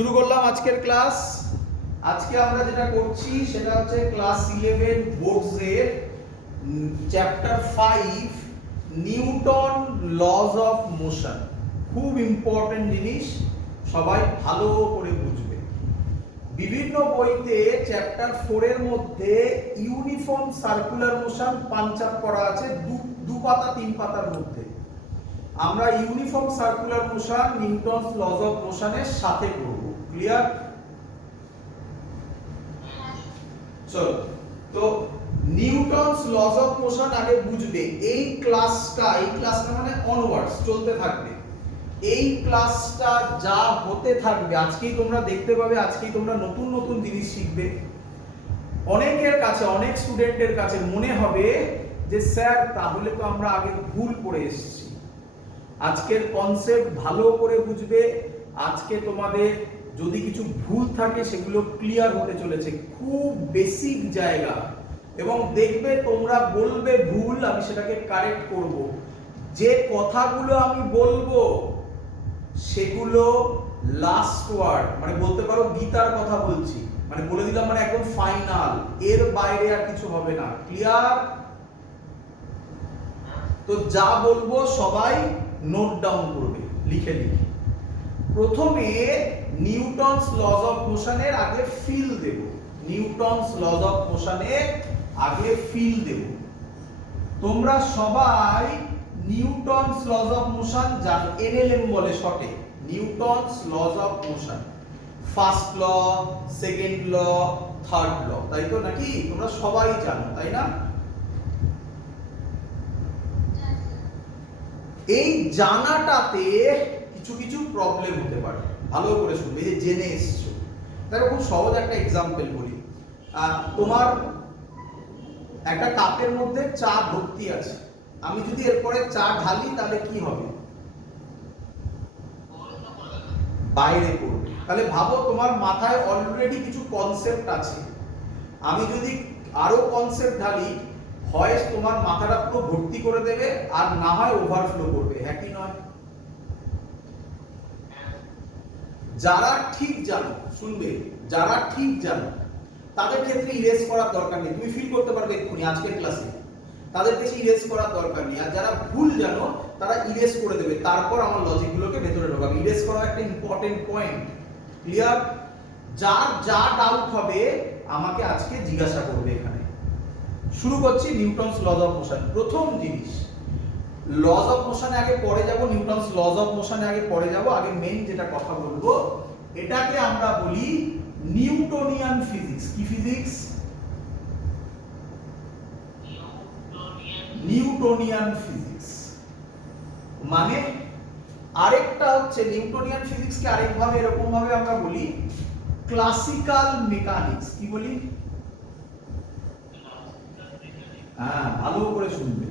শুরু করলাম আজকের ক্লাস। আজকে আমরা যেটা করছি সেটা হচ্ছে ক্লাস 11 বোর্ডসের chapter 5 Newton laws of motion. খুব ইম্পর্টেন্ট জিনিস, সবাই ভালো করে বুঝবে। বিভিন্ন বইতে চ্যাপ্টার 4 এর মধ্যে uniform circular motion punch up করা আছে দু পাতা 3 পাতার মধ্যে। আমরা uniform circular motion Newton's laws of মোশনের সাথে করব। ক্লিয়ার? চলো, তো নিউটনস লজ অফ মোশন আগে বুঝবে। এই ক্লাসটা মানে অনওয়ার্ডস চলতে থাকবে। এই ক্লাসটা যা হতে থাকবে আজকেই তোমরা দেখতে পাবে, আজকেই তোমরা নতুন নতুন জিনিস শিখবে। অনেকের কাছে, অনেক স্টুডেন্টের কাছে মনে হবে যে স্যার তাহলে তো আমরা আগে ভুল পড়ে এসেছি। আজকের কনসেপ্ট ভালো করে বুঝবে। আজকে তোমাদের যদি কিছু ভুল থাকে সেগুলো ক্লিয়ার হতে চলেছে, খুব বেসিক জায়গা। এবং দেখবে তোমরা বলবে ভুল, আমি সেটাকে কারেক্ট করব। যে কথাগুলো আমি বলবো সেগুলো লাস্ট ওয়ার্ড, মানে বলতে পারো গীতার কথা বলছি, মানে বলে দিলাম, মানে একদম ফাইনাল, এর বাইরে আর কিছু হবে না। ক্লিয়ার? তো যা বলবো সবাই নোট ডাউন করবে, লিখে লিখে। প্রথমে নিউটনস লজ অফ মোশনের আগে ফিল দেব। নিউটনস লজ অফ মোশনের আগে ফিল দেব। তোমরা সবাই নিউটনস লজ অফ মোশন জানো, এনএলএম বলে শর্টে, Newton's laws of motion. First law, second law, third law, তাই তো নাকি? তোমরা সবাই জানো, তাই না? এই জানাটাতে কিছু কিছু প্রবলেম হতে পারে, ভালো করে শুনবে। এই যে জেনে এসছো, দেখো খুব সহজ একটা এক্সাম্পল বলি। তোমার একটা কাপের মধ্যে চা ভর্তি আছে, আমি যদি এরপরে চা ঢালি তাহলে কি হবে? বাইরে পড়বে। তাহলে ভাবো তোমার মাথায় অলরেডি কিছু কনসেপ্ট আছে, আমি যদি আরো কনসেপ্ট ঢালি, হয় তোমার মাথাটা পুরো ভর্তি করে দেবে, আর না হয় ওভারফ্লো করবে। হ্যাঁ কি নয়? যারা ঠিক জানো শুনবে, যারা ঠিক জানো তাদের ক্ষেত্রে ইরেজ করার দরকার নেই, তুমি ফিল করতে পারবে এক্ষুনি আজকের ক্লাসে, তাদের কাছে ইরেজ করার দরকার নেই। আর যারা ভুল জানো তারা ইরেজ করে দেবে, তারপর আমার লজিকগুলোকে ভেতরে ঢোকাবে। ইরেজ করা একটা ইম্পর্টেন্ট পয়েন্ট। ক্লিয়ার? যার যা ডাউট হবে আমাকে আজকে জিজ্ঞাসা করবে এখানে। শুরু করছি নিউটনস লজ অফ মোশন। প্রথম জিনিস, লজ অফ মোশনে আগে পরে যাব, নিউটনস লজ অফ মোশনে আগে পরে যাব। আগে মেইন যেটা কথা বলবো এটাকে আমরা বলি নিউটনিয়ান ফিজিক্স। কি ফিজিক্স? Newtonian physics. মানে আরেকটা হচ্ছে নিউটনিয়ান ফিজিক্সকে আরেকভাবে এরকম ভাবে আমরা বলি ক্লাসিক্যাল মেকানিক্স। কি বলি? হ্যাঁ, ভালো করে শুনবে।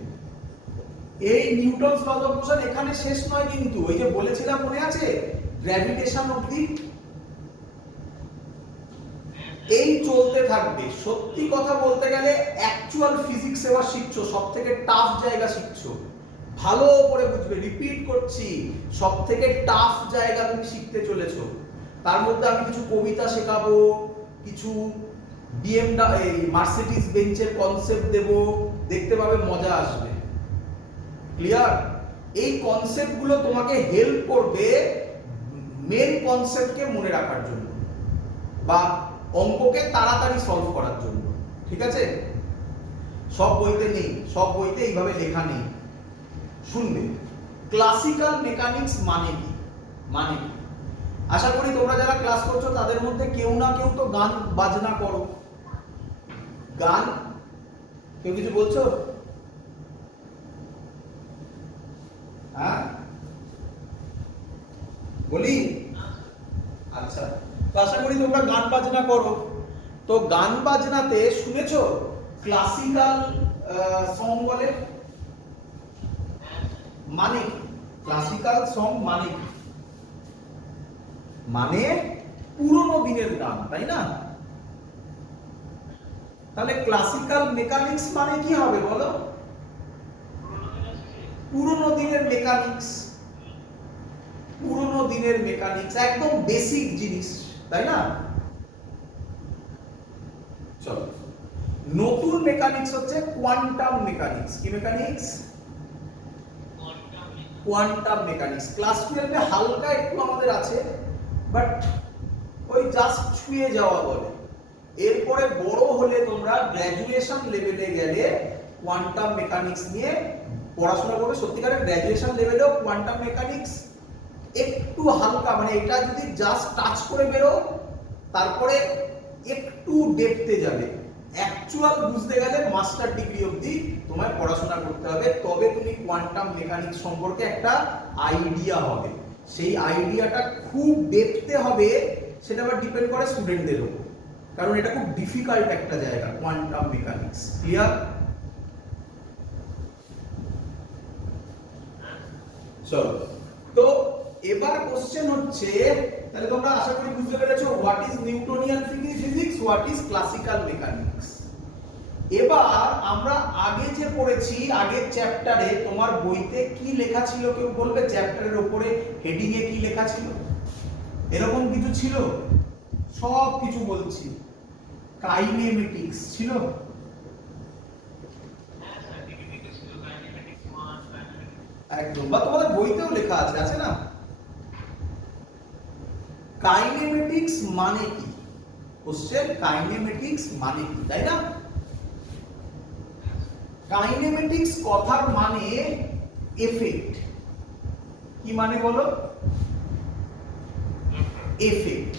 এই নিউটনস লজ অফ মোশন এখানে শেষ নয় কিন্তু, ওই যে বলেছিলাম মনে আছে গ্র্যাভিটেশন অবধি এই চলতে থাকবে। সত্যি কথা বলতে গেলে অ্যাকচুয়াল ফিজিক্স এবার শিখছো, সবথেকে টাফ জায়গা শিখছো। ভালো করে বুঝবে, রিপিট করছি, সবথেকে টাফ জায়গা তুমি শিখতে চলেছো। তার মধ্যে আমি কিছু কবিতা শেখাবো, কিছু মার্সিডিজ বেঞ্চের কনসেপ্ট দেব, দেখতে পাবে মজা আসবে। ক্লিয়ার? এই কনসেপ্টগুলো তোমাকে হেল্প করবে মেন কনসেপ্টকে মনে রাখার জন্য, বা অঙ্ককে তাড়াতাড়ি সলভ করার জন্য। ঠিক আছে? সব বইতে নেই, সব বইতে এইভাবে লেখা নেই। শুনবে, ক্লাসিক্যাল মেকানিক্স মানে কি? মানে কি? আশা করি তোমরা যারা ক্লাস করছো তাদের মধ্যে কেউ না কেউ তো গান বাজনা করো। গান কেউ কিছু বলছো? হ্যাঁ বলি? আচ্ছা, তো আশা করি তোমরা গান বাজনা করো। তো গান বাজনাতে শুনেছো ক্লাসিক্যাল সং বলে? মানে ক্লাসিক্যাল সং মানে কি? মানে পুরনো দিনের গান, তাই না? তাহলে ক্লাসিক্যাল মেকানিক্স মানে কি হবে বলো? পুরনো দিনের মেকানিক্স। পুরনো দিনের মেকানিক্স একদম বেসিক জিনিস, তাই না? চলো, নতুন মেকানিক্স হচ্ছে কোয়ান্টাম মেকানিক্স। কি মেকানিক্স? Quantum mechanics. ক্লাস 12 এ হালকা একটু আমাদের আছে, বাট ওই জাস্ট ছুঁয়ে যাওয়া বলে। এরপরে বড় হলে তোমরা গ্র্যাজুয়েশন লেভেলে গেলে কোয়ান্টাম মেকানিক্স নিয়ে পড়াশোনা করবে। সত্যিকারের গ্র্যাজুয়েশন লেভেলেও কোয়ান্টাম মেকানিক্স একটু হালকা, মানে এটা যদি জাস্ট টাচ করে বেরো, তারপরে একটু ডেপথে যাবে। অ্যাকচুয়াল বুঝতে গেলে মাস্টার ডিগ্রি অবধি তোমায় পড়াশোনা করতে হবে, তবে তুমি কোয়ান্টাম মেকানিক্স সম্পর্কে একটা আইডিয়া হবে। সেই আইডিয়াটা খুব ডেপথে হবে, সেটা আবার ডিপেন্ড করে স্টুডেন্টদের উপর, কারণ এটা খুব ডিফিকাল্ট একটা জায়গা কোয়ান্টাম মেকানিক্স। ক্লিয়ার? চলো, তো এবার কোশ্চেন হচ্ছে, তাহলে তোমরা আশা করি বুঝতে পেরেছো what is Newtonian physics, what is classical mechanics. এবার আমরা আগে যে পড়েছি, আগের চ্যাপ্টারে তোমার বইতে কি লেখা ছিল কেউ বলবে? চ্যাপ্টারের উপরে হেডিং এ কি লেখা ছিল? এরকম কিছু ছিল? সব কিছু বলছি। কাইনেমেটিক্স ছিল? একদম, বা তোমাদের বইতেও লেখা আছে, আছে না? কাইনেমেটিক্স মানে কি? কোশ্চেন, কাইনেমেটিক্স মানে কি, তাই না? কাইনেমেটিক্স কথার মানে এফেক্ট। কি মানে বলো? এফেক্ট।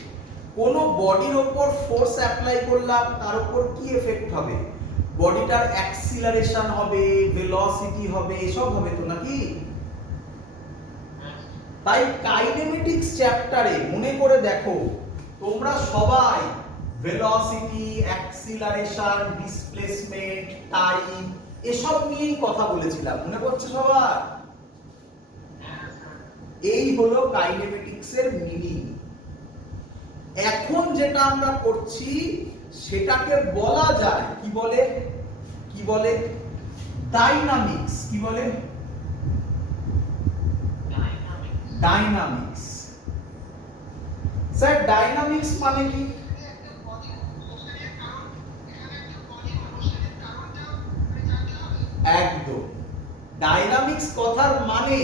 কোন বডির উপর ফোর্স অ্যাপ্লাই করলাম, তার উপর কি এফেক্ট হবে? বডিটার অ্যাক্সিলারেশন হবে, ভেলোসিটি হবে, এসব হবে তো নাকি? তাই কাইনেমেটিক্স চ্যাপ্টারে মনে করে দেখো, তোমরা সবাই ভেলোসিটি, অ্যাক্সিলারেশন, ডিসপ্লেসমেন্ট, টাইম এসব নিয়েই কথা বলেছিলাম, মনে পড়ছে সবার? এই হলো কাইনেমেটিক্সের মিনিং। এখন যেটা আমরা করছি সেটাকে বলা যায় কি বলে? কি বলে? ডাইনামিক্স। কি বলে? ডাইনামিক্স। স্যার ডাইনামিক্স মানে কি? একদম, ডাইনামিক্স কথার মানে,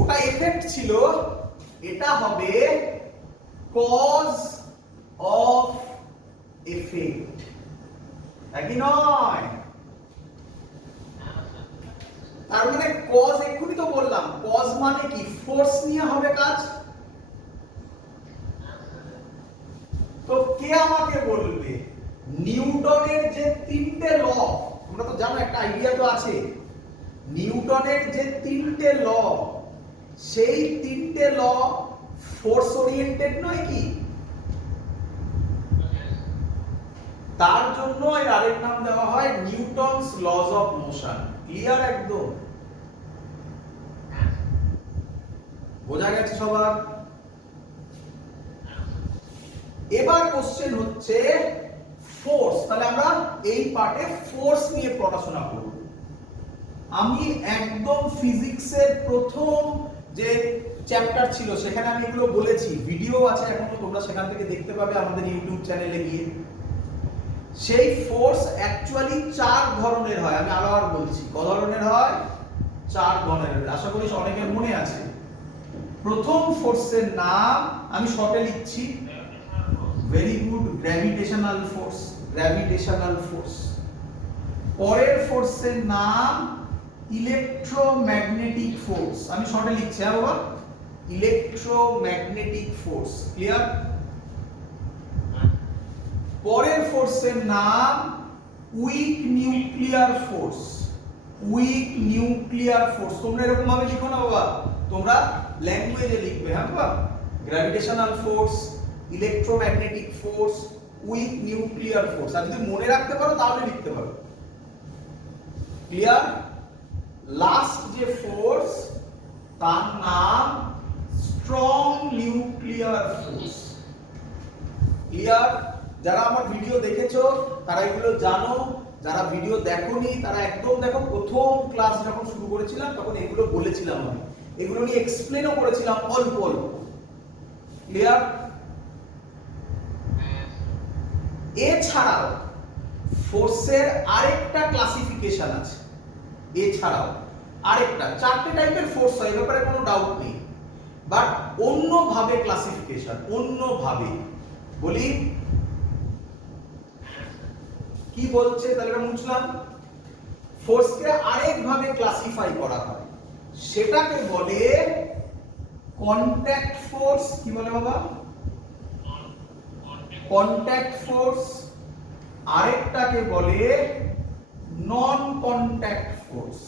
ওটা এফেক্ট ছিল, এটা হবে কজ অফ এফেক্ট, নাকি নয়? তার মানে কজ, এক্ষুনি তো বললাম, কজ মানে কি? ফোর্স নিয়ে হবে কাজ। তো কে আমাকে বলবে নিউটনের যে তিনটে ল, তোমরা তো জানো, একটা আইডিয়া তো আছে, নিউটনের যে তিনটে ল, সেই তিনটে ল ফোর্স ওরিয়েন্টেড নয় কি? তার জন্য এর আরেক নাম দেওয়া হয় Newton's laws of motion. Clear? একদম বোঝা গেছে সবার? এবার কোশ্চেন হচ্ছে ফোর্স। তাহলে আমরা এই পার্টে ফোর্স নিয়ে পড়াশোনা করব। আমি একদম ফিজিক্সের প্রথম যে চ্যাপ্টার ছিল সেখানে আমি এগুলো বলেছি, ভিডিও আছে এখনো, তোমরা সেখান থেকে দেখতে পাবে আমাদের ইউটিউব চ্যানেলে গিয়ে। সেই ফোর্স অ্যাকচুয়ালি চার ধরনের হয়, আমি আবার বলছি ক ধরনের হয়? চার ধরনের। আশা করি অনেকের মনে আছে। প্রথম ফোর্সের নাম আমি শর্টে লিখছি, very good, gravitational force. Gravitational force. পরের ফোর্সের নাম ইলেকট্রোম্যাগনেটিক ফোর্স, আমি শর্টে লিখছি, হ্যাঁ বাবা, ইলেকট্রোম্যাগনেটিক ফোর্স। ক্লিয়ার? পরের ফোর্সের নাম week nuclear force. Weak nuclear force. তোমরা এরকম ভাবে লিখো না বাবা, তোমরা ল্যাঙ্গুয়েজে লিখবে, হ্যাঁ বাবা। Gravitational force, electromagnetic force, weak nuclear force. আর যদি মনে রাখতে পারো তাহলে লিখতে পারো। ক্লিয়ার? লাস্ট যে ফোর্স, তার নাম স্ট্রং নিউক্লিয়ার ফোর্স। ক্লিয়ার? যারা আমার ভিডিও দেখেছো তারা এগুলো জানো, যারা ভিডিও দেখোনি তারা একদম দেখো, প্রথম ক্লাস যখন শুরু করেছিলাম তখন এগুলো বলেছিলাম, আমি এগুলো নিয়ে এক্সপ্লেনও করেছিলাম অল্প অল্প। ক্লিয়ার? এছাড়াও ফোর্সের আরেকটা ক্লাসিফিকেশন আছে, এছাড়াও আরেকটা, চারটে টাইপের ফোর্স হয়, এ ব্যাপারে কোনো ডাউট নেই, বাট অন্যভাবে ক্লাসিফিকেশন, অন্যভাবে বলি কি বলছে তাহলে এটা বুঝলাম। ফোর্সকে আরেকভাবে ক্লাসিফাই করা হয়, সেটাকে বলে কন্ট্যাক্ট ফোর্স। কি বলে বাবা? Contact force. আরেকটাকে বলে non contact force.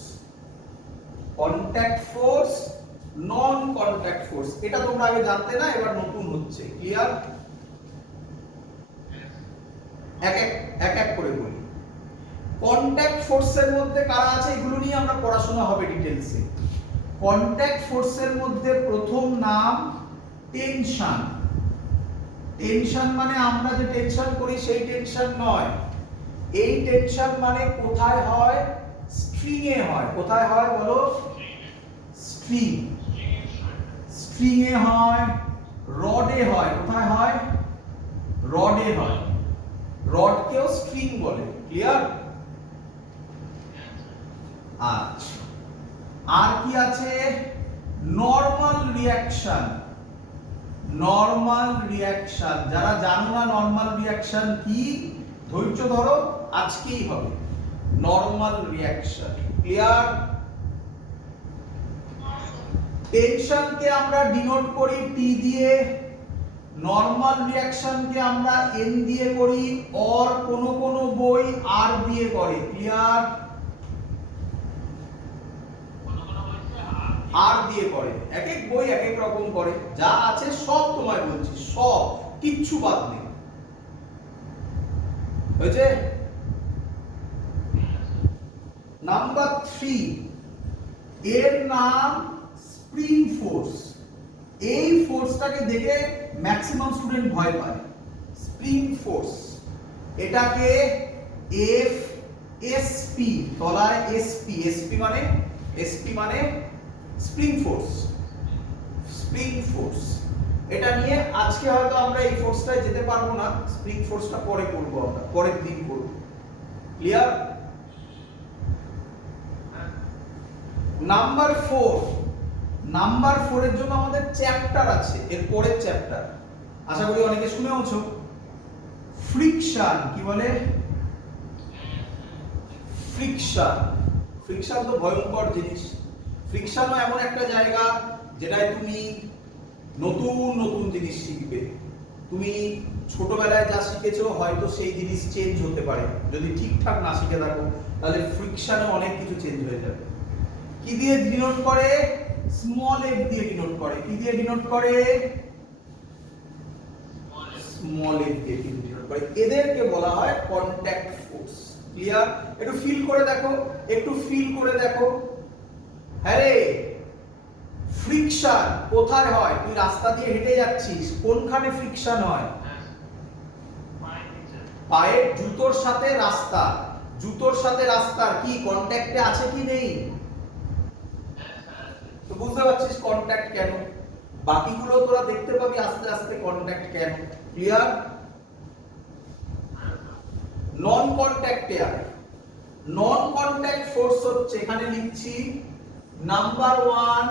Contact force, non contact force, এটা তোমরা আগে জানতে না, এবার নতুন হচ্ছে। ক্লিয়ার? এক এক করে বলি। কন্ট্যাক্ট ফোর্সের মধ্যে কারা আছে এগুলো নিয়ে আমরা পড়াশোনা হবে ডিটেইলসে। কন্ট্যাক্ট ফোর্সের মধ্যে প্রথম নাম টেনশন। টেনশন মানে আমরা যে টেনশন করি সেই টেনশন নয়, এই টেনশন মানে কোথায় হয়? স্ট্রিং এ হয়। কোথায় হয় বলো? স্ট্রিং। স্ট্রিং এ হয়, রডে হয়। কোথায় হয়? রডে হয়। রডকেও স্ট্রিং বলে। ক্লিয়ার? আচ্ছা, আর কি আছে? Normal reaction. নরমাল রিঅ্যাকশন, যারা জানো না নরমাল রিঅ্যাকশন কি, ধৈর্য ধরো, আজকেই হবে। Normal reaction. ক্লিয়ার? টেনশনকে আমরা ডিনোট করি টি দিয়ে, নরমাল রিঅ্যাকশনকে আমরা এন দিয়ে করি, অর কোন কোন বই আর দিয়ে করে। ক্লিয়ার? আর দিয়ে করে, এক এক বই এক এক রকম করে, যা আছে সব তোমায় বলছি, সব, কিচ্ছু বাদ নেই। হয়েছে? নাম্বার 3, এর নাম স্প্রিং ফোর্স। এই ফোর্সটাকে দেখে ম্যাক্সিমাম স্টুডেন্ট ভয় পায়। স্প্রিং ফোর্স, এটাকে এফ এসপি, তলায় এসপি, এসপি মানে স্প্রিং ফোর্স। স্প্রিং ফোর্স, এটা নিয়ে আজকে হয়তো আমরা এই ফোর্সটায় যেতে পারবো না, স্প্রিং ফোর্সটা পরে করব, আমরা পরের দিন করব। ক্লিয়ার? নাম্বার 4, নাম্বার 4 এর জন্য আমাদের চ্যাপ্টার আছে, এর পরের চ্যাপ্টার আশা করি অনেকে শুনেওছো, ফ্রিকশন। কি বলে? ফ্রিকশন। ফ্রিকশন তো ভয়ঙ্কর জিনিস। ফ্রিকশনও এমন একটা জায়গা যেটায় তুমি নতুন নতুন জিনিস শিখবে। তুমি ছোটবেলায় যা শিখেছো হয়তো সেই জিনিস চেঞ্জ হতে পারে, যদি ঠিকঠাক না শিখে থাকো তাহলে ফ্রিকশনে অনেক কিছু চেঞ্জ হয়ে যাবে। কি দিয়ে ডিনোট করে? স্মল এফ দিয়ে ডিনোট করে। কি দিয়ে ডিনোট করে? স্মল এফ দিয়ে ডিনোট করে। এদেরকে বলা হয় কন্ট্যাক্ট ফোর্স। ক্লিয়ার? একটু ফিল করে দেখো, একটু ফিল করে দেখো। আরে ফ্রিকশন কোথায় হয়? তুই রাস্তা দিয়ে হেঁটে যাচ্ছিস, কোনখানে ফ্রিকশন হয়? পায়ের জুতোর সাথে রাস্তা, জুতোর সাথে রাস্তার কি কন্ট্যাক্টে আছে কি নেই? তো বুঝতে পারছিস কন্ট্যাক্ট কেন, বাকিগুলো তোরা দেখতে পাবি আস্তে আস্তে কন্ট্যাক্ট কেন। ক্লিয়ার? নন কন্ট্যাক্ট পেয়ার। নন কন্ট্যাক্ট ফোর্স হচ্ছে, এখানে লিখছি নাম্বার 1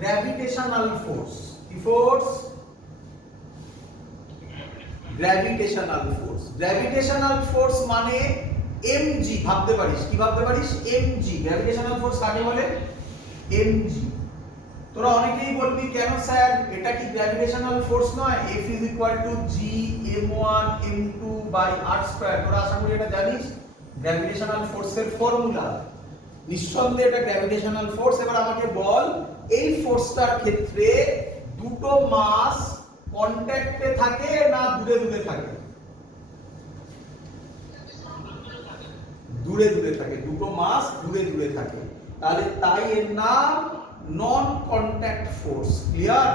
গ্র্যাভিটেশনাল ফোর্স। কি force? Gravitational force. Gravitational force মানে এমজি ভাবতে পারিস। কি ভাবতে পারিস? এমজি। গ্র্যাভিটেশনাল ফোর্স কাকে বলে? এমজি। তোরা অনেকেই বলবি কেন স্যার এটা কি গ্র্যাভিটেশনাল ফোর্স নয়? F = G m1 m2 r²। তোরা আশা করি এটা জানিস গ্র্যাভিটেশনাল ফোর্সের ফর্মুলা। নিঃসন্দেহে এটা গ্র্যাভিটেশনাল ফোর্স। এবার আমাকে বল এই ফোর্সটার ক্ষেত্রে দুটো মাস কন্ট্যাক্টে থাকে না দূরে দূরে থাকে? দূরে দূরে থাকে। দুটো মাস দূরে দূরে থাকে, তাহলে তাই এর নাম নন কন্ট্যাক্ট ফোর্স। ক্লিয়ার?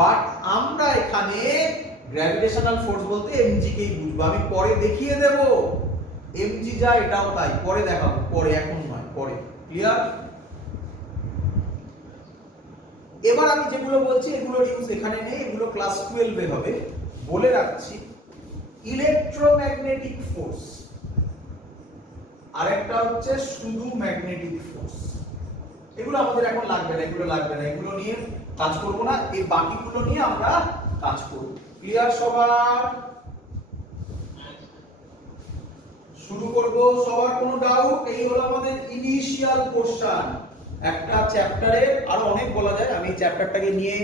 বাট আমরা এখানে গ্র্যাভিটেশনাল ফোর্স বলতে এমজি কেই বুঝবো। আমি পরে দেখিয়ে দেব এমজি যা এটাও তাই, পরে দেখাবো, পরে, এখন নয়, পরে। ক্লিয়ার? এবার আমি যেগুলো বলছি এগুলোর ইউজ এখানে নেই, এগুলো ক্লাস 12 এ হবে, বলে রাখছি, ইলেকট্রোম্যাগনেটিক ফোর্স, আরেকটা হচ্ছে শুধু ম্যাগনেটিক ফোর্স। এগুলো আমাদের এখন লাগবে না, এগুলো নিয়ে কাজ করব না, এই বাকিগুলো নিয়ে আমরা কাজ করব। ক্লিয়ার সবার? শুরু করব। সবার কোনো ডাউট? এই হলো আমাদের ইনিশিয়াল পোরশন। একটা চ্যাপ্টারে আরো অনেক বলা যায়, আমি চ্যাপ্টারটাকে নিয়ে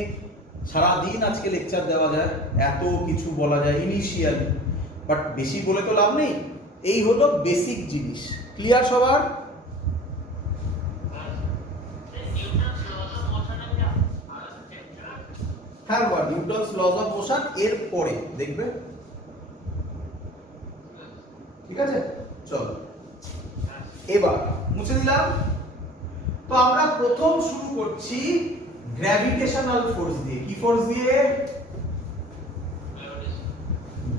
সারা দিন আজকে লেকচার দেওয়া যায়, এত কিছু বলা যায় ইনিশিয়াল, বাট বেশি বলে তো লাভ নেই। এই হলো বেসিক জিনিস। ক্লিয়ার সবার? হ্যাঁ বাবা, নিউটনস লজ অফ মোশন এর পরে দেখবে। ঠিক আছে, চলো এবার মুছে দিলাম। তো আমরা প্রথম শুরু করছি গ্র্যাভিটেশনাল ফোর্স দিয়ে। কি ফোর্স দিয়ে?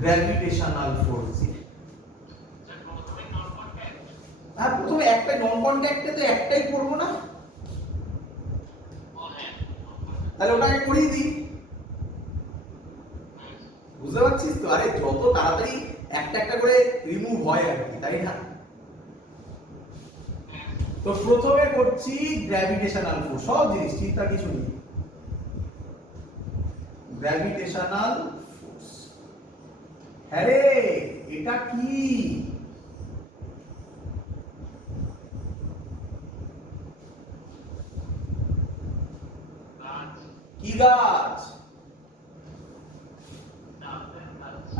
গ্র্যাভিটেশনাল ফোর্স দিয়ে। আর প্রথমে একটা নন কন্ট্যাক্টে তো একটাই করব না, তাহলে ওটাকে করিয়ে দিই। বুঝতে পারছিস তো? আরে যত তাড়াতাড়ি একটা একটা করে রিমুভ হয় আর কি, তাই না? তো প্রথমে করছি গ্র্যাভিটেশনাল ফোর্স, সব জিনিস চিন্তা কিছু নেই। গ্র্যাভিটেশনাল ফোর্স, হ্যাঁ রে, এটা কি? কি গাছ?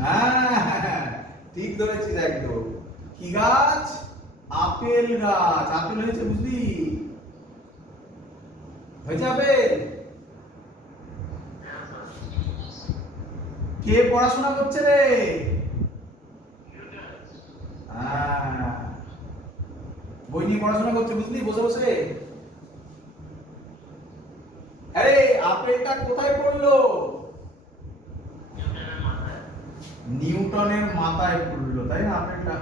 হ্যাঁ ঠিক ধরেছিস একদম। কি গাছ? আপেল গাছ। আপেল হয়েছে, বুঝলি? হয়েছে আপেল। কে পড়াশোনা করছে রে? বই নিয়ে পড়াশোনা করছে, বুঝলি, বসে বসে। আরে আপেলটা কোথায় পড়লো? নিউটনের মাথায় পড়লো, তাই না? আপেলটা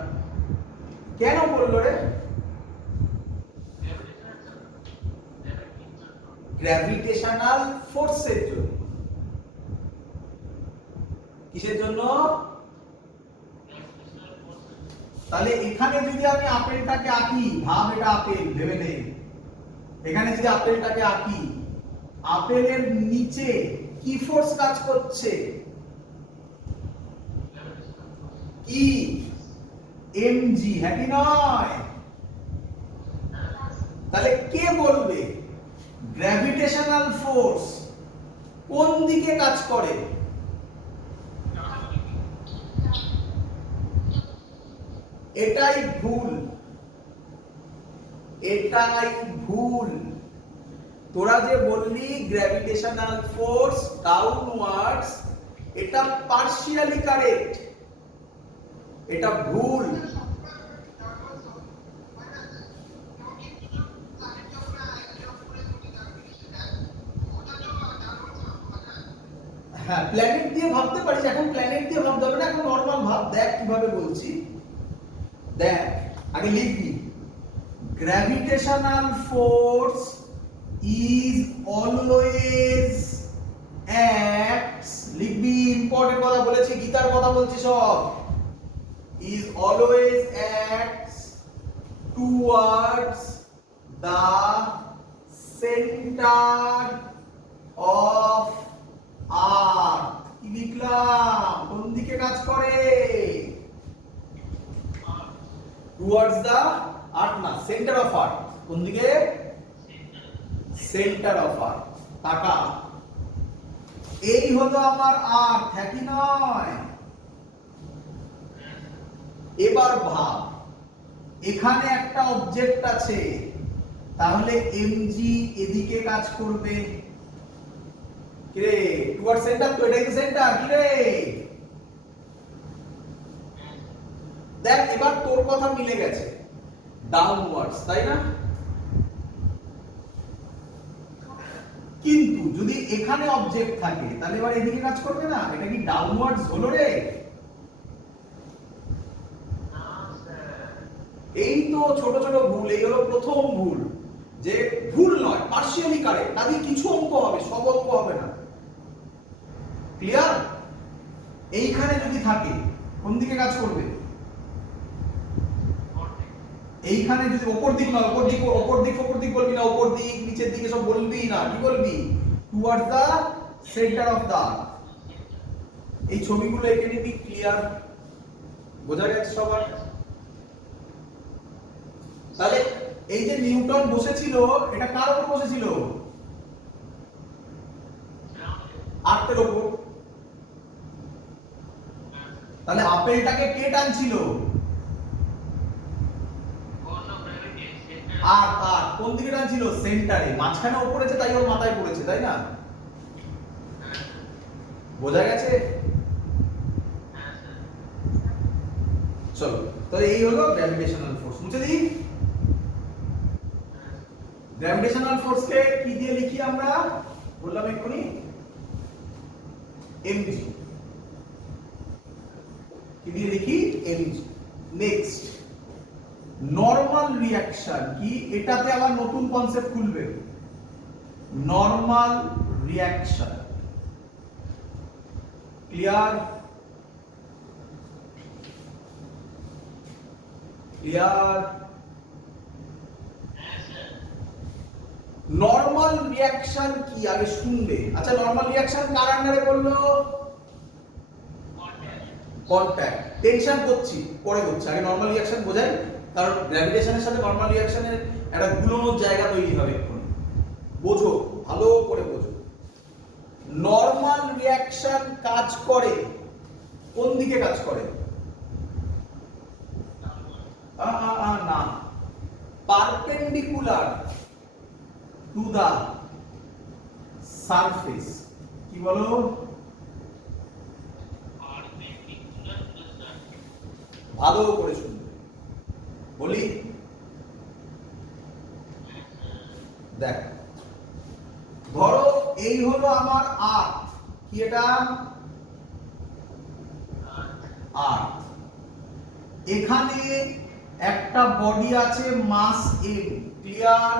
কেন পড়লো রে? গ্র্যাভিটেশনাল ফোর্সের জন্য। কিসের জন্য? তাহলে এখানে যদি আমি আপেলটাকে আঁকি, ভাব এটা আপেল ভেবে নে, এখানে যদি আপেলটাকে আঁকি, আপেলের নিচে কি ফোর্স কাজ করছে? কি? এমজি, হ্যাঁ কি নয়? তাহলে কে বলবে গ্র্যাভিটেশনাল ফোর্স কোন দিকে কাজ করে? এটাই ভুল, এটাই ভুল। তোরা যে বললি গ্র্যাভিটেশনাল ফোর্স ডাউনওয়ার্ডস, এটা পার্শিয়ালি কারেক্ট, এটা ভুল। হ্যাঁ, প্ল্যানেট দিয়ে ভাবতে পারিস, এখন প্ল্যানেট দিয়ে ভাবতে হবে না, এখন নরমাল ভাব। দেখ কিভাবে বলছি, দেখ আগে লিখবি। Gravitational force is always acts, লিখবি, ইম্পর্টেন্ট কথা বলেছি, গীতার কথা বলছি সব। Is always acts towards the centre of earth. কি লিখলাম? কোন দিকে কাজ করে? টুয়ার্ডস দা আর্থ না, সেন্টার অফ আর্থ। কোন দিকে? সেন্টার অফ আর্থ। তাকা, এই হলো আমার আর্থ, হ্যাঁ কি নয়? এবার ভাব, এখানে একটা অবজেক্ট আছে, তাহলে এমজি এদিকে কাজ করবে। কি রে? টুয়ার্ড সেন্টার, তো এটাই সেন্টার। কি রে? দেখ এবার তোর কথা মিলে গেছে, ডাউনওয়ার্ডস, তাই না? কিন্তু যদি এখানে অবজেক্ট থাকে, তাহলে এবার এদিকে কাজ করবে না। এটা কি ডাউনওয়ার্ডস হলো রে? এই তো ছোট ছোট ভুল, এই হলো প্রথম ভুল, যে ভুল নয়, পার্শিয়ালি কারেক্ট। তাহলে কিছু অঙ্ক হবে, সব অঙ্ক হবে না। ক্লিয়ার? এইখানে যদি থাকে কোন দিকে কাজ করবে? এইখানে যদি ওপর দিক না, ওপর দিক বলবি না, ওপর দিক নিচের দিকে সব বলবি না, কি বলবি? Towards the centre of the. এই ছবিগুলো এঁকে নিবি। ক্লিয়ার? বোঝা গেছে সবার? তাহলে এই যে নিউটন বসেছিল, এটা কার উপর বসেছিল? আর্থের উপর। তাহলে আপেলটাকে কে টানছিল? আর কোন দিকে টানছিল? সেন্টারে। মাঝখানে ও পড়েছে তাই ওর মাথায় পড়েছে, তাই না? বোঝা গেছে? চলো, তাহলে এই হলো গ্র্যাভিটেশনাল ফোর্স। মুছে দিই। গ্র্যাভিটেশনাল ফোর্সকে কি দিয়ে লিখি আমরা? বললাম এক্ষুনি mg। কি দিয়ে লিখি? mg। নেক্সট, নরমাল রিঅ্যাকশন কি? এটাতে আবার নতুন কনসেপ্ট খুলবে। Normal reaction. Clear? Clear? Normal reaction কি আগে শুনবে। আচ্ছা, নরমাল রিঅ্যাকশন কার আন্ডারে বললো? কন্ট্যাক্ট। টেনশন করছি, পরে করছি, আগে নরমাল রিঅ্যাকশন বোঝাই, কারণ গ্র্যাভিটেশনের সাথে নরমাল রিঅ্যাকশনের একটা গুলোনোর জায়গা তৈরি হবে এখন। বোঝো, ভালো করে বোঝো। নরমাল রিঅ্যাকশন কাজ করে কোন দিকে? কাজ করে না, পারপেন্ডিকুলার টু দা সারফেস। কি বলো? ভালো করে শুনবে। বলি, দেখ, ধরো এই হলো আমার আর্থ। কি এটা? আর্থ। এখানে একটা বডি আছে মাস m। ক্লিয়ার?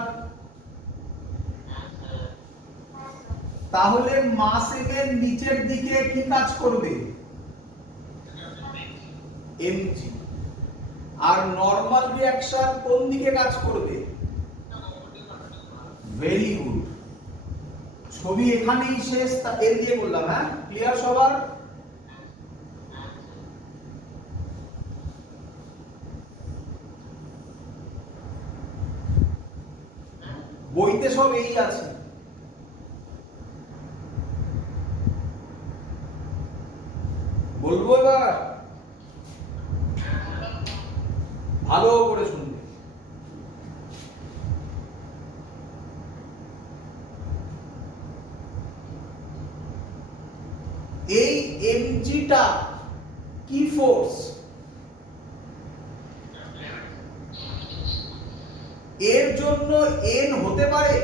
তাহলে মাস m এর নিচের দিকে কি কাজ করবে? mg। আর নরমাল রিঅ্যাকশন কোন দিকে কাজ করবে? Very good. ছবি এখানেই শেষ, তা এর দিয়ে বললাম। হ্যাঁ, ক্লিয়ার সবার? বইতে সব এই আছে। বলবো এবার? ভালো করে শুনবে। এই mgটা কি ফোর্স? এর জন্য n হতে পারে?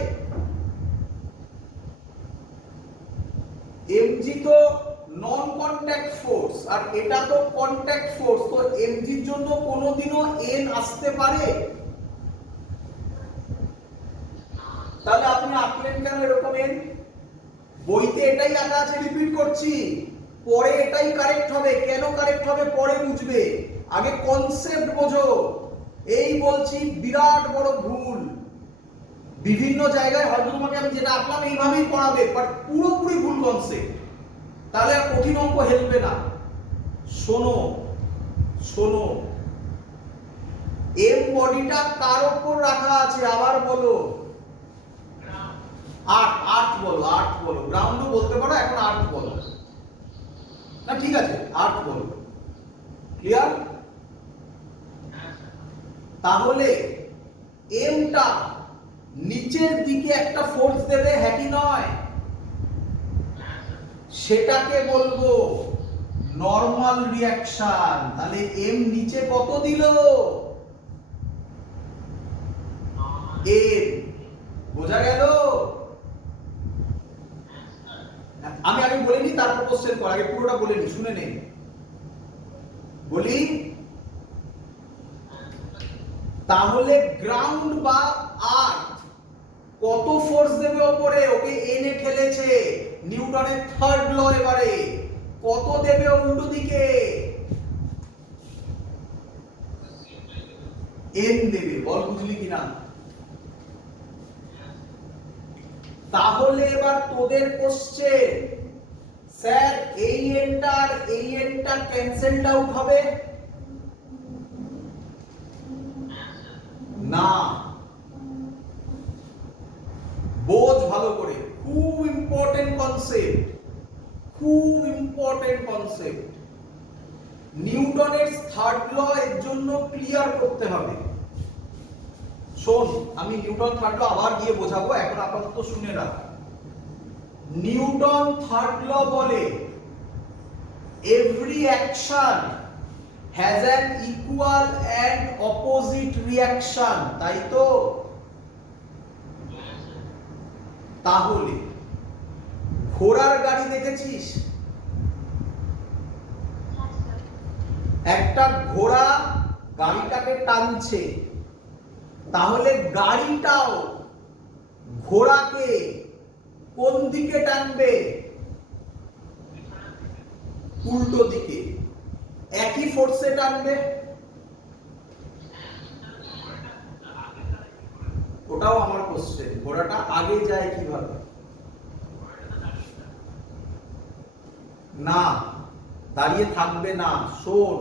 mg তো নন কন্ট্যাক্ট ফোর্স, আর এটা তো কন্ট্যাক্ট ফোর্স, তো mg এর জন্য কোনোদিনও n আসতে পারে? তাহলে আপনি আঁকলেন কেন এরকম n? বইতে এটাই আঁকা আছে, রিপিট করছি, পরে এটাই কারেক্ট হবে। কেন কারেক্ট হবে পরে বুঝবে, আগে কনসেপ্ট বোঝো। এই বলছি বিরাট বড় ভুল। বিভিন্ন জায়গায় হয়তো তোমাকে আমি যেটা আঁকলাম এইভাবেই পড়াবে, বাট পুরোপুরি ভুল কনসেপ্ট। তাহলে আর কঠিন অঙ্ক হেলবে না। শোনো শোনো, এম বডিটা কার উপর রাখা আছে? আবার বলো। আর্থ বলো, আর্থ বলো। গ্রাউন্ডও বলতে পারো, এখন আর্থ বলো না, ঠিক আছে, আর্থ বলো। ক্লিয়ার? তাহলে এমটা নিচের দিকে একটা ফোর্স দেবে, হ্যাঁ কি নয়? সেটাকে বলবো নরমাল রিঅ্যাকশন। তাহলে এম নিচে কত দিল? এম। বোঝা গেল? আমি আগে বলে নি, তারপর কোশ্চেন কর। আগে পুরোটা বলে নি, শুনে নেই। বলি, তাহলে গ্রাউন্ড বা আর্থ কত ফোর্স দেবে ওপরে? ওকে এনে ঠেলেছে। নিউটনের থার্ড ল এবারে, কত দেবে উল্টো দিকে? n দেবে। বল বুঝলি কিনা? তাহলে এবার তোদের কোশ্চেন, স্যার এই এনটা ক্যান্সেলড আউট হবে না? বোঝ ভালো করে, খুব ইম্পর্টেন্ট কনসেপ্ট, খুব ইম্পর্টেন্ট কনসেপ্ট। নিউটনের থার্ড ল এর জন্য ক্লিয়ার করতে হবে। শোন, আমি নিউটন থার্ড ল আবার গিয়ে বোঝাবো, এখন আপাতত শুনে রাখ। নিউটন থার্ড ল বলে every action has an equal and opposite reaction, তাই তো? তাহলে ঘোড়ার গাড়ি দেখেছিস? একটা ঘোড়া গাড়িটাকে টানছে, তাহলে গাড়িটাও ঘোড়াকে কোন দিকে টানবে? উল্টো দিকে। একই ফোর্সে টানবে। ওটাও আমার কোশ্চেন, ঘোড়াটা আগে যায় কিভাবে? না, দাঁড়িয়ে থাকবে না। শোন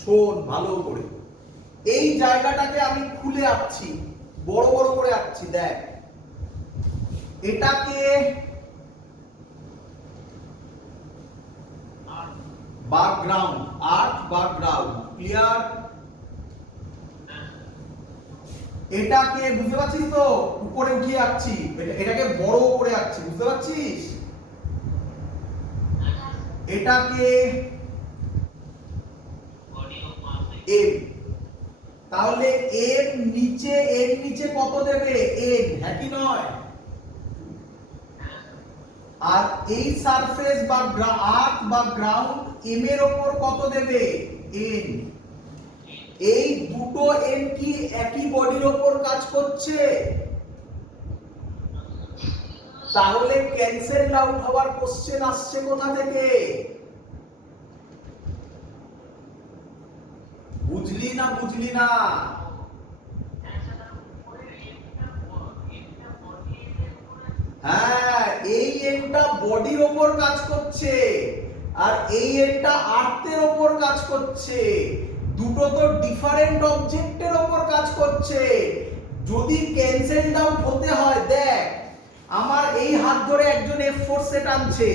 শোন ভালো করে, এই জায়গাটাকে আমি খুলে আঁকছি, বড় বড় করে আঁকছি, দেখ। এটাকে ব্যাকগ্রাউন্ড, আর্থ ব্যাকগ্রাউন্ড, ক্লিয়ার? এটাকে বুঝতে পারছিস তো? উপরে উঠিয়ে আঁকছি, এটাকে বড় করে আঁকছি, বুঝতে পারছিস? এটাকে এম, তাহলে এর নিচে কত দেবে? এন, হ্যাঁ কি নয়? আর এই সারফেস বা আর্থ বা গ্রাউন্ড এম এর উপর কত দেবে? এন। এই দুটো এন কি একই বডির উপর কাজ করছে? তাহলে ক্যান্সেল আউট হওয়ার কোশ্চেন আসছে কোথা থেকে? বুঝলি না বুঝলি না? হ্যাঁ, এই এনটা বডির উপর কাজ করছে আর এই এনটা আর্থের উপর কাজ করছে। দুটো তো ডিফারেন্ট অবজেক্টের উপর কাজ করছে। যদি ক্যান্সেল আউট হতে হয়, দেখ আমার এই হাত ধরে একজন এফ ফোর্সে টানছে,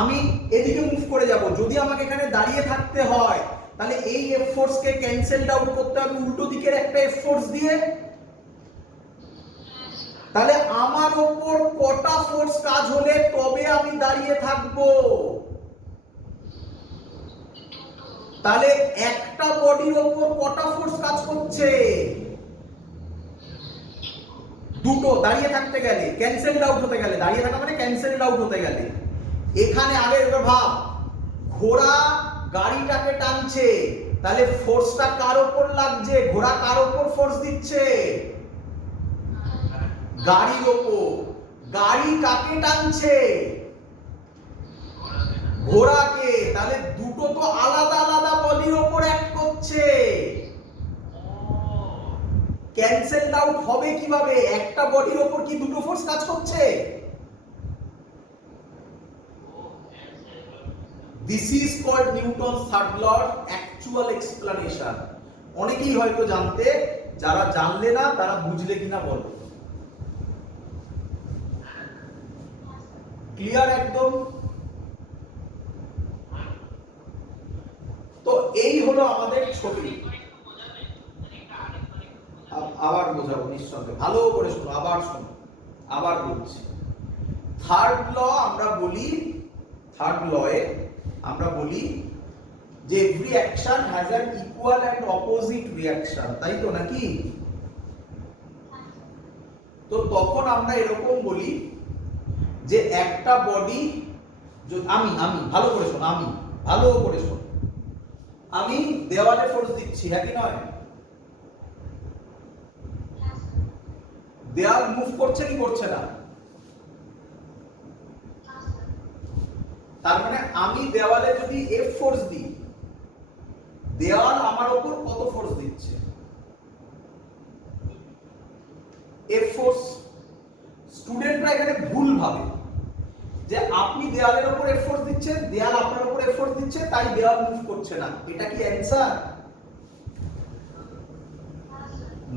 আমি এদিকে মুভ করে যাব। যদি আমাকে এখানে দাঁড়িয়ে থাকতে হয়, তাহলে এই এফ ফোর্স কে ক্যান্সেল আউট করতে হবে উল্টো দিকের একটা এফ ফোর্স দিয়ে। তাহলে আমার উপর কটা ফোর্স কাজ হলে তবে আমি দাঁড়িয়ে থাকবো? তাহলে একটা বডির উপর কটা ফোর্স কাজ করছে? দুটো। দাঁড়িয়ে থাকতে গেলে, ক্যান্সেলড আউট হতে গেলে, দাঁড়িয়ে থাকা মানে ক্যান্সেলড আউট হতে গেলে, এখানে আগে এবার ভাব, ঘোড়া গাড়িটাকে টানছে, তাহলে ফোর্সটা কার উপর লাগছে? ঘোড়া কার উপর ফোর্স দিচ্ছে? গাড়ির উপর। গাড়ি কাকে টানছে? ঘোড়াকে। তাহলে দুটো তো আলাদা আলাদা বডির উপর অ্যাক্ট করছে। ক্যান্সেল আউট হবে কিভাবে? একটা বডির উপর কি দুটো ফোর্স কাজ করছে? This is called Newton's third law actual explanation. অনেকেই হয়তো জানতে, যারা জানলে না তারা বুঝলে কিনা বলো। ক্লিয়ার একদম? তো এই হলো আমাদের ছবি। আবার বোঝাবো নিঃসন্দেহে, ভালো করে শোনো, আবার শোনো, আবার বলছি। থার্ড ল আমরা বলি, থার্ড লয়ে আমরা বলি যে every action has an equal and opposite reaction, তাই তো নাকি? তো তখন আমরা এরকম বলি যে একটা বডি, আমি ভালো করে শোন, আমি ভালো করে শোন, আমি দেওয়ালে ফোর্স দিচ্ছি, হ্যাঁ কি নয়? দেওয়াল মুভ করছে কি করছে না? তার মানে আমি দেওয়ালে যদি এফ ফোর্স দিই, দেওয়াল আমার উপর কত ফোর্স দিচ্ছে? F force. স্টুডেন্টরা এখানে ভুল ভাবে যে আপনি দেওয়ালের উপর এফ ফোর্স দিচ্ছেন, দেওয়াল আপনার উপর এফ ফোর্স দিচ্ছে, তাই দেওয়াল মুভ করছে না। এটা কি অ্যানসার?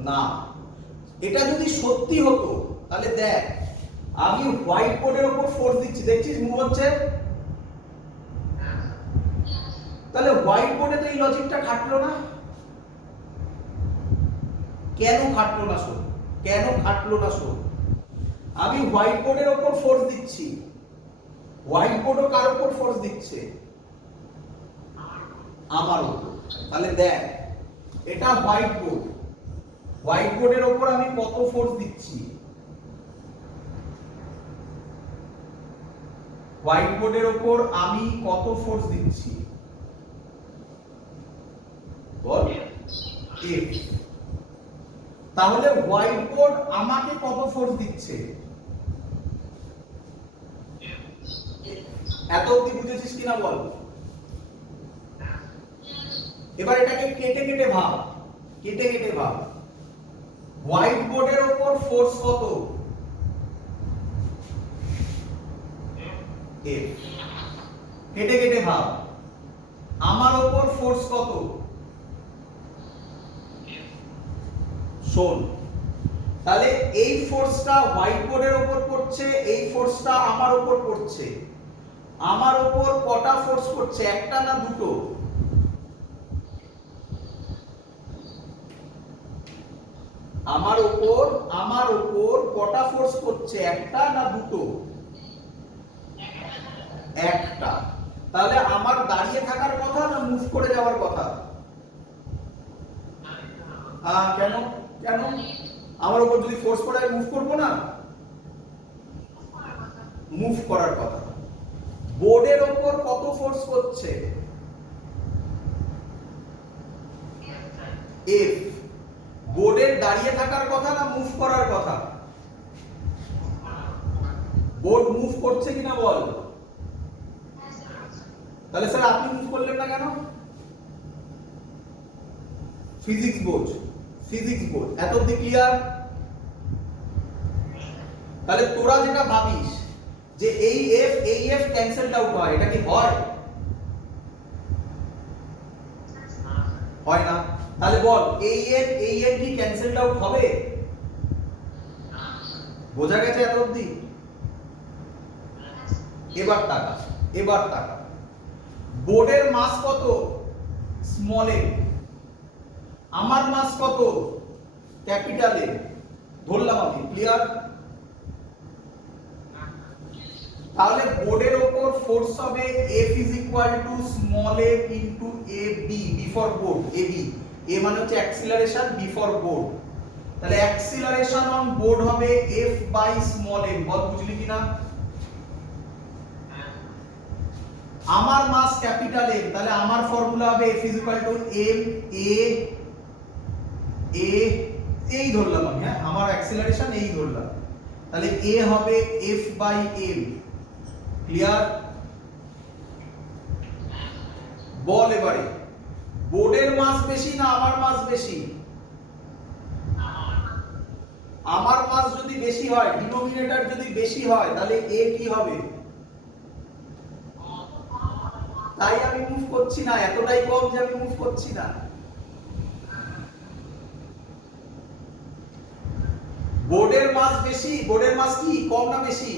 না। এটা যদি সত্যি হতো তাহলে দেখ, আমি হোয়াইট বোর্ডের উপর ফোর্স দিচ্ছি, দেখছিস মুভ হচ্ছে, তাহলে হোয়াইট বোর্ডে তো এই লজিকটা খাটলো না। কেন খাটলো না শোন, কেন খাটলো না শোন। আমি হোয়াইট বোর্ডের উপর ফোর্স দিচ্ছি, হোয়াইট বোর্ডও কার উপর ফোর্স দিচ্ছে? আমার উপর। তাহলে দেখ, এটা হোয়াইট বোর্ড, হোয়াইট বোর্ডের উপর আমি কত ফোর্স দিচ্ছি? হোয়াইট বোর্ডের উপর আমি কত ফোর্স দিচ্ছি বল? এফ। তাহলে হোয়াইট বোর্ড আমাকে কত ফোর্স দিচ্ছে? এত অবধি বুঝেছিস কিনা বল? এবার এটাকে কেটে কেটে ভাব, কেটে কেটে ভাব। হোয়াইট বোর্ডের উপর ফোর্স কত? এফ। কেটে কেটে ভাব, আমার উপর ফোর্স কত? শোন, তাহলে এই ফোর্সটা হোয়াইট বোর্ডের উপর পড়ছে, এই ফোর্সটা আমার উপর পড়ছে। আমার উপর কটা ফোর্স পড়ছে? একটা না দুটো? আমার উপর কটা ফোর্স পড়ছে? একটা না দুটো? একটা। তাহলে আমার দাঁড়িয়ে থাকার কথা না মুভ করে যাওয়ার কথা? কেন? কেন? আমার উপর যদি ফোর্স পড়ে মুভ করবো না? মুভ করার কথা। বোর্ডের উপর কত ফোর্স করছে? এফ। বোর্ডের দাঁড়িয়ে থাকার কথা না মুভ করার কথা? বোর্ড মুভ করছে কিনা বল? তাহলে স্যার আপনি মুভ করলেন না কেন? ফিজিক্স বোঝ, ফিজিক্স বোঝ। এত অবধি ক্লিয়ার? তাহলে তোরা যেটা ভাবিস যে এই এফ ক্যান্সেলড আউট হয়, এটা কি হয়? হয় না। তাহলে বল, এই এর কি ক্যান্সেলড আউট হবে? বোঝা গেছে এত অবধি? এবার টাকা, এবার টাকা। বোর্ডের মাস কত? স্মল এ। আমার মাস কত? Capital A. ধরলাম আমি। ক্লিয়ার? তাহলে বোর্ডের উপর ফোর্স হবে F is equal to small a into AB, B for board, AB, A মানে হচ্ছে অ্যাক্সিলারেশন, B for board। তাহলে অ্যাক্সিলারেশন অন বোর্ড হবে F by small m। বল বুঝলি কিনা? আমার মাস ক্যাপিটাল M, তাহলে আমার ফর্মুলা হবে F is equal to M A এই ধরলাম আমি, হ্যাঁ আমার অ্যাক্সিলারেশন এই ধরলাম, তাহলে A হবে F by M। ক্লিয়ার? বল এবারে, বোর্ডের মাস বেশি না আমার মাস বেশি? আমার মাস যদি বেশি হয়, ডিনোমিনেটর যদি বেশি হয়, তাহলে A কি হবে? তাই আমি মুভ করছি না, এতটাই কম যে আমি মুভ করছি না। বোর্ডের মাস বেশি, বোর্ডের মাস কি কম না বেশি?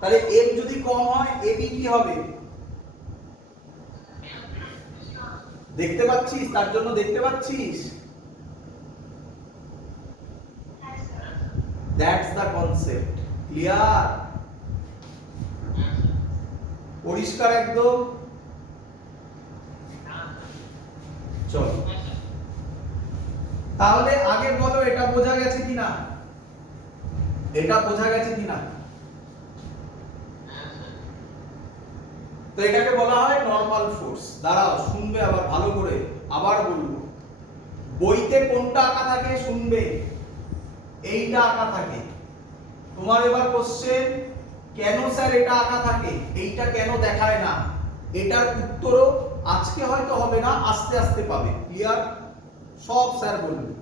তাহলে M যদি কম হয় AB কি হবে? দেখতে পাচ্ছিস? তার জন্য দেখতে পাচ্ছিস? That's the concept. ক্লিয়ার? পরিষ্কার একদম? চলো তাহলে আগে বলো, এটা বোঝা গেছে কিনা? এটা বোঝা গেছে কিনা? তো এটাকে বলা হয় নরমাল ফোর্স। দাঁড়াও, শুনবে আবার ভালো করে, আবার বলবো। বইতে কোনটা আঁকা থাকে শুনবে, এইটা আঁকা থাকে। তোমার এবার কোশ্চেন, কেন স্যার এটা আঁকা থাকে, এইটা কেন দেখায় না, এটার উত্তরও আজকে হয়তো হবে না, আস্তে আস্তে পাবে। ক্লিয়ার? সব স্যার বলবে,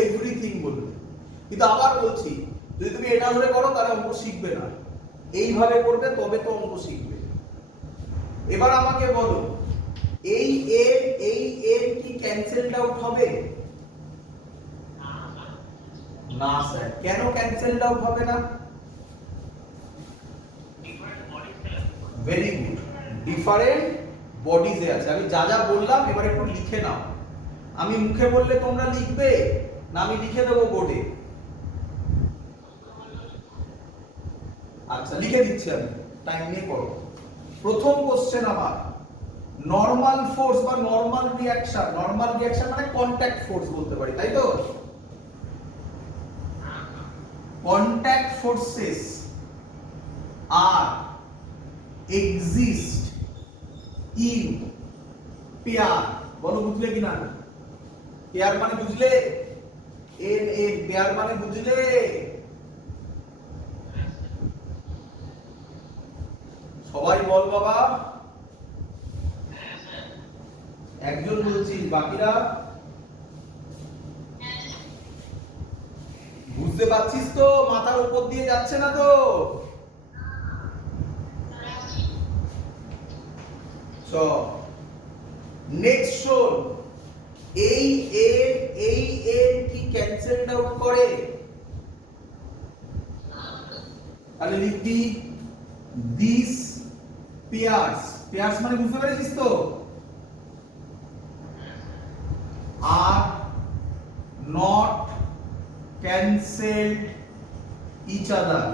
এভরিথিং বলবে। কিন্তু আবার বলছি, যদি তুমি এটা ধরে করো তাহলে অঙ্ক শিখবে না, এইভাবে করবে তবে তো অঙ্ক শিখবে। এবার আমাকে বলো, এই এর কি ক্যান্সেলড আউট হবে? না স্যার। কেন ক্যান্সেলড আউট হবে না? ভেরি গুড, ডিফারেন্ট বডিজে আছে। আমি যা যা বললাম এবার একটু লিখে নাও। আমি মুখে বললে তোমরা লিখবে না আমি লিখে দেবো বোর্ডে? আচ্ছা লিখে দিচ্ছি আমি, টাইম নিয়ে করো। প্রথম কোশ্চেন আমার, নরমাল ফোর্স বা নরমাল রিঅ্যাকশন, নরমাল রিঅ্যাকশন মানে কন্টাক্ট ফোর্স বলতে পারি, তাই তো? Contact forces are exist in pair। বলো বুঝলে কিনা? পেয়ার মানে বুঝলে? পেয়ার মানে বুঝলে? সবাই বল বাবা। একজন বলছিস, বাকিরা বুঝতে পারছিস তো? মাথার উপর দিয়ে যাচ্ছে না তো? নেক্সট শোন, এই এর কি ক্যান্সেলড আউট করে? তাহলে লিখবি দিস পেয়ার্স। পেয়ার্স মানে বুঝতে পেরেছিস তো? Are not cancelled each other.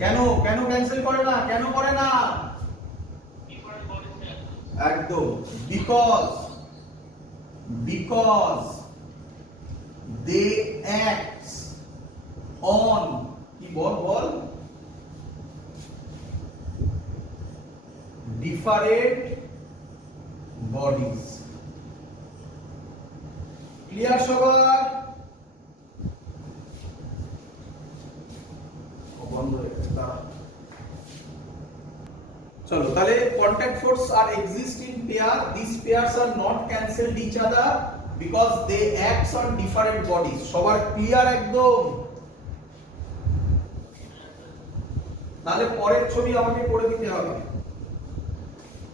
কেন কেন ক্যান্সেল করে না? কেন করে না? একদম, বিকজ দে অ্যাক্টস অন, কি বল ডিফারেন্ট বডিজ। ক্লিয়ার সবার? বন্ধ হয়ে গেছে, চলো তাহলে contact force are exist in pair, these pairs are not cancelled each other because they acts on different bodies। সবার ক্লিয়ার একদম? তাহলে পরের ছবি আমাকে করে দিতে হবে।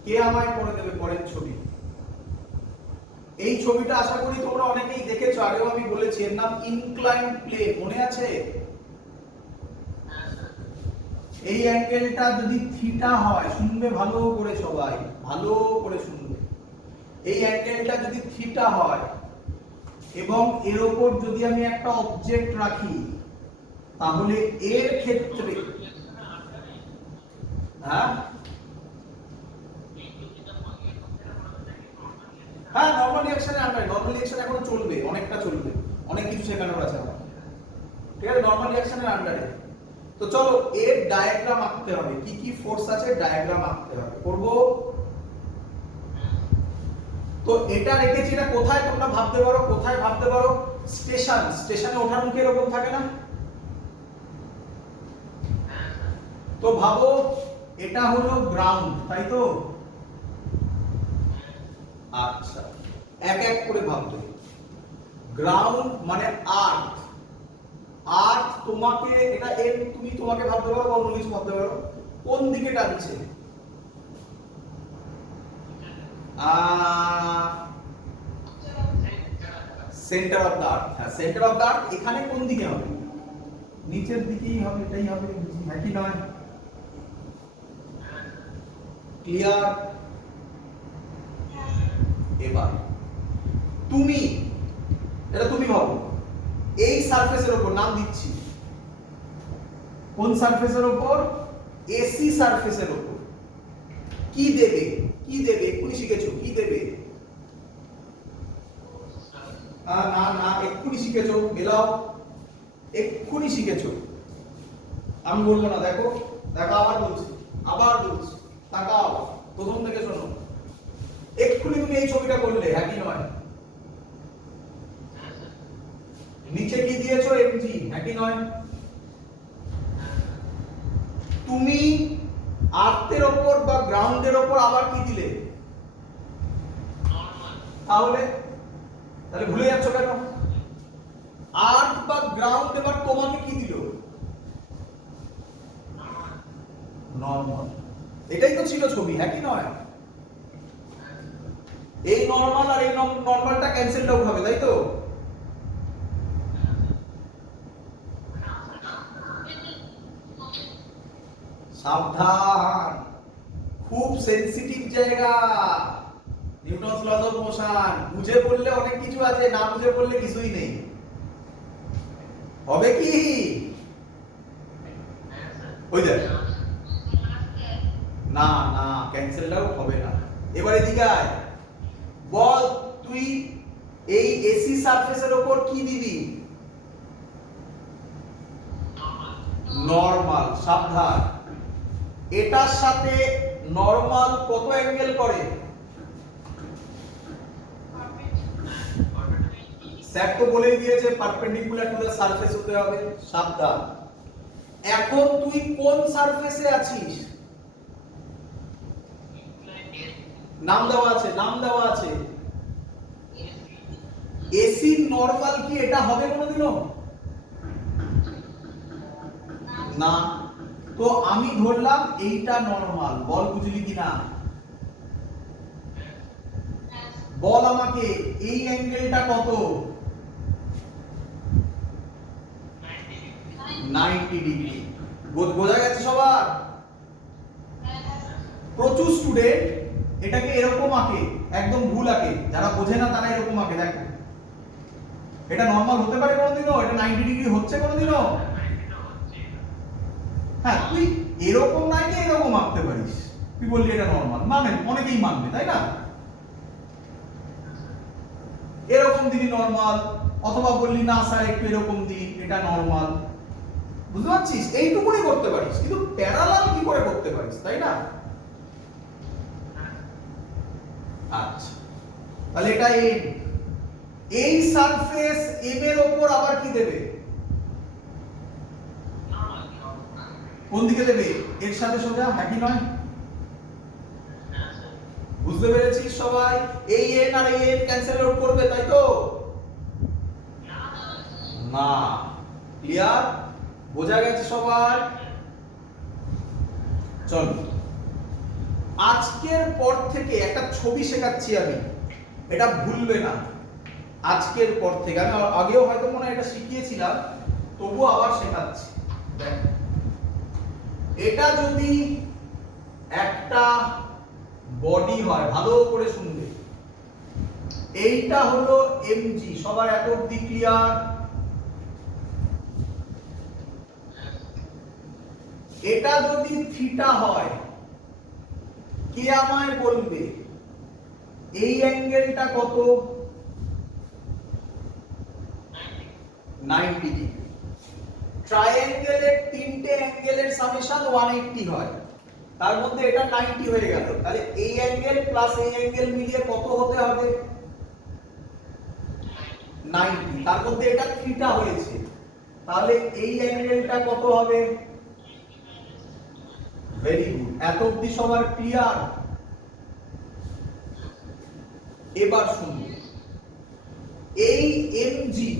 কে আমায় করে দেবে পরের ছবি? এই ছবিটা আশা করি তোমরা অনেকেই দেখেছো, আগেও আমি বলেছি, এর নাম ইনক্লাইন্ড প্লেন, মনে আছে? এই অ্যাঙ্গেলটা যদি থিটা হয়, শুনবে ভালো করে সবাই, ভালো করে শুনবে। এই অ্যাঙ্গেলটা যদি থিটা হয় এবং এর উপর যদি আমি একটা অবজেক্ট রাখি, তাহলে এর ক্ষেত্রে হ্যাঁ নরমাল রিঅ্যাকশনে আন্ডারে, নরমাল রিঅ্যাকশন এখনো চলবে, অনেকটা চলবে, অনেক কিছু শেখানোর আছে আমার, ঠিক আছে? নরমাল রিঅ্যাকশনের আন্ডারে। তো চলো এর ডায়াগ্রাম আঁকতে হবে, কি কি ফোর্স আছে ডায়াগ্রাম আঁকতে হবে, করব। তো এটা রেখেছি, এটা কোথায় তোমরা ভাবতে পারো? কোথায় ভাবতে পারো? স্টেশনে ওঠার মুখে এরকম থাকে না? তো ভাবো এটা হলো গ্রাউন্ড, তাই তো? আচ্ছা এক এক করে ভাববে। গ্রাউন্ড মানে আর্থ, আর্থ তোমাকে, এটা এর তুমি তোমাকে ভাবতে পারো বা অন্য কিছু ভাবতে পারো, কোন দিকে টানছে? সেন্টার অফ দা আর্থ। হ্যাঁ সেন্টার অফ দা আর্থ এখানে কোন দিকে হবে? নিচের দিকেই হবে, এটাই হবে, নাকি নয়? ক্লিয়ার? এবার তুমি, এটা তুমি ভাবো, এই সারফেসের উপর, নাম দিচ্ছি, কোন সারফেসের উপর? এসি সারফেসের উপর কি দেবে? কি দেবে? এক্ষুনি শিখেছো, কি দেবে? না না এক্ষুনি শিখেছো, মেলাও, এক্ষুনি শিখেছো, আমি বলবো না। দেখো দেখো, আবার বলছি, তাকাও, প্রথম থেকে শোনো। এক্ষুনি তুমি এই ছবিটা করলে, হ্যাঁ কি নয়? নিচে কি দিয়েছো? এমজি, হ্যাঁ কি নয়? আর্থের ওপর বা গ্রাউন্ডের ওপর আবার কি দিলে? তাহলে তাহলে ভুলে যাচ্ছ কেন? আর্থ বা গ্রাউন্ড এবার তোমাকে কি দিল? নরমাল। এটাই তো ছিল ছবি, হ্যাঁ কি নয়? এই নরমাল আর এই নরমালটা ক্যান্সেল আউট হবে, তাই তো? সাবধান, খুব সেনসিটিভ জায়গা নিউটনস লজ অফ মোশন। বুঝে পড়লে অনেক কিছু আছে, না বুঝে পড়লে কিছুই নেই। হবে কি? ওই দেখ, না না ক্যান্সেল আউট হবে না। এবার এদিকে আয়, বল তুই এই এসি সারফেসের উপর কি দিবি? নরমাল। সাবধান, এটার সাথে নরমাল কত অ্যাঙ্গেল করে? স্যার তো বলেই দিয়েছে পারপেন্ডিকুলার টু দ্য সারফেস হতে হবে। সাবধান, এখন তুই কোন সারফেসে আছিস? নাম দেওয়া আছে, নাম দেওয়া আছে। এসি নরমাল কি এটা হবে কোনোদিনও? না। তো আমি ধরলাম এইটা নরমাল, বল বুঝলি কিনা? বল আমাকে এই অ্যাঙ্গেলটা কত? 90 ডিগ্রি। বোঝা গেছে সবার? প্রচুর স্টুডেন্ট এটাকে এরকম আঁকে, একদম ভুল আঁকে। যারা বোঝে না তারা এরকম আঁকে। দেখো, এটা নরমাল হতে পারে কোনোদিনও? এটা 90 ডিগ্রি হচ্ছে কোনোদিনও? হ্যাঁ, তুই এরকম নাই যে এরকম আঁকতে পারিস। তুই বললি এটা নরমাল, মানে অনেকেই মানবে, তাই না? এরকম দিবি নরমাল, অথবা বললি না স্যার একটু এরকম দিই, এটা নরমাল। বুঝতে পারছিস? এইটুকুনি করতে পারিস, কিন্তু প্যারালাল কি করে করতে পারিস, তাই না? আচ্ছা, তাহলে এটা এম। এই সারফেস এম এর উপর আবার কি দেবে? কোন দিকে দেবে? এর সাথে সোজা, হ্যাঁ কি নয়? বুঝতে পেরেছিস সবাই? এই এন আর এই এন ক্যান্সেল আউট করবে, তাই তো? না। ক্লিয়ার? বোঝা গেছে সবার? চল, আজকের পর থেকে একটা ছবি শেখাচ্ছি আমি, এটা ভুলবে না। আজকের পর থেকে, আমি আগেও হয়তো মনে হয় এটা শিখিয়েছিলাম, তবুও আবার শেখাচ্ছি। দেখ, এটা যদি একটা বডি হয়, ভালো করে শুনবে, এইটা হলো এমজি। সবার এত অবধি ক্লিয়ার? এটা যদি থিটা হয়, কে আমায় বলবে এই অ্যাঙ্গেলটা কত? 90 ডিগ্রি। ট্রায়াঙ্গেলের তিনটে অ্যাঙ্গেলের সামেশন 180 হয়, তার মধ্যে এটা 90 হয়ে গেল। তাহলে এই অ্যাঙ্গেল প্লাস এই অ্যাঙ্গেল মিলিয়ে কত হতে হবে? 90। তার মধ্যে এটা থিটা হয়েছে, তাহলে এই অ্যাঙ্গেলটা কত হবে? Very good. এত অবধি সবার ক্লিয়ার? এবার শুনুন, এই এমজি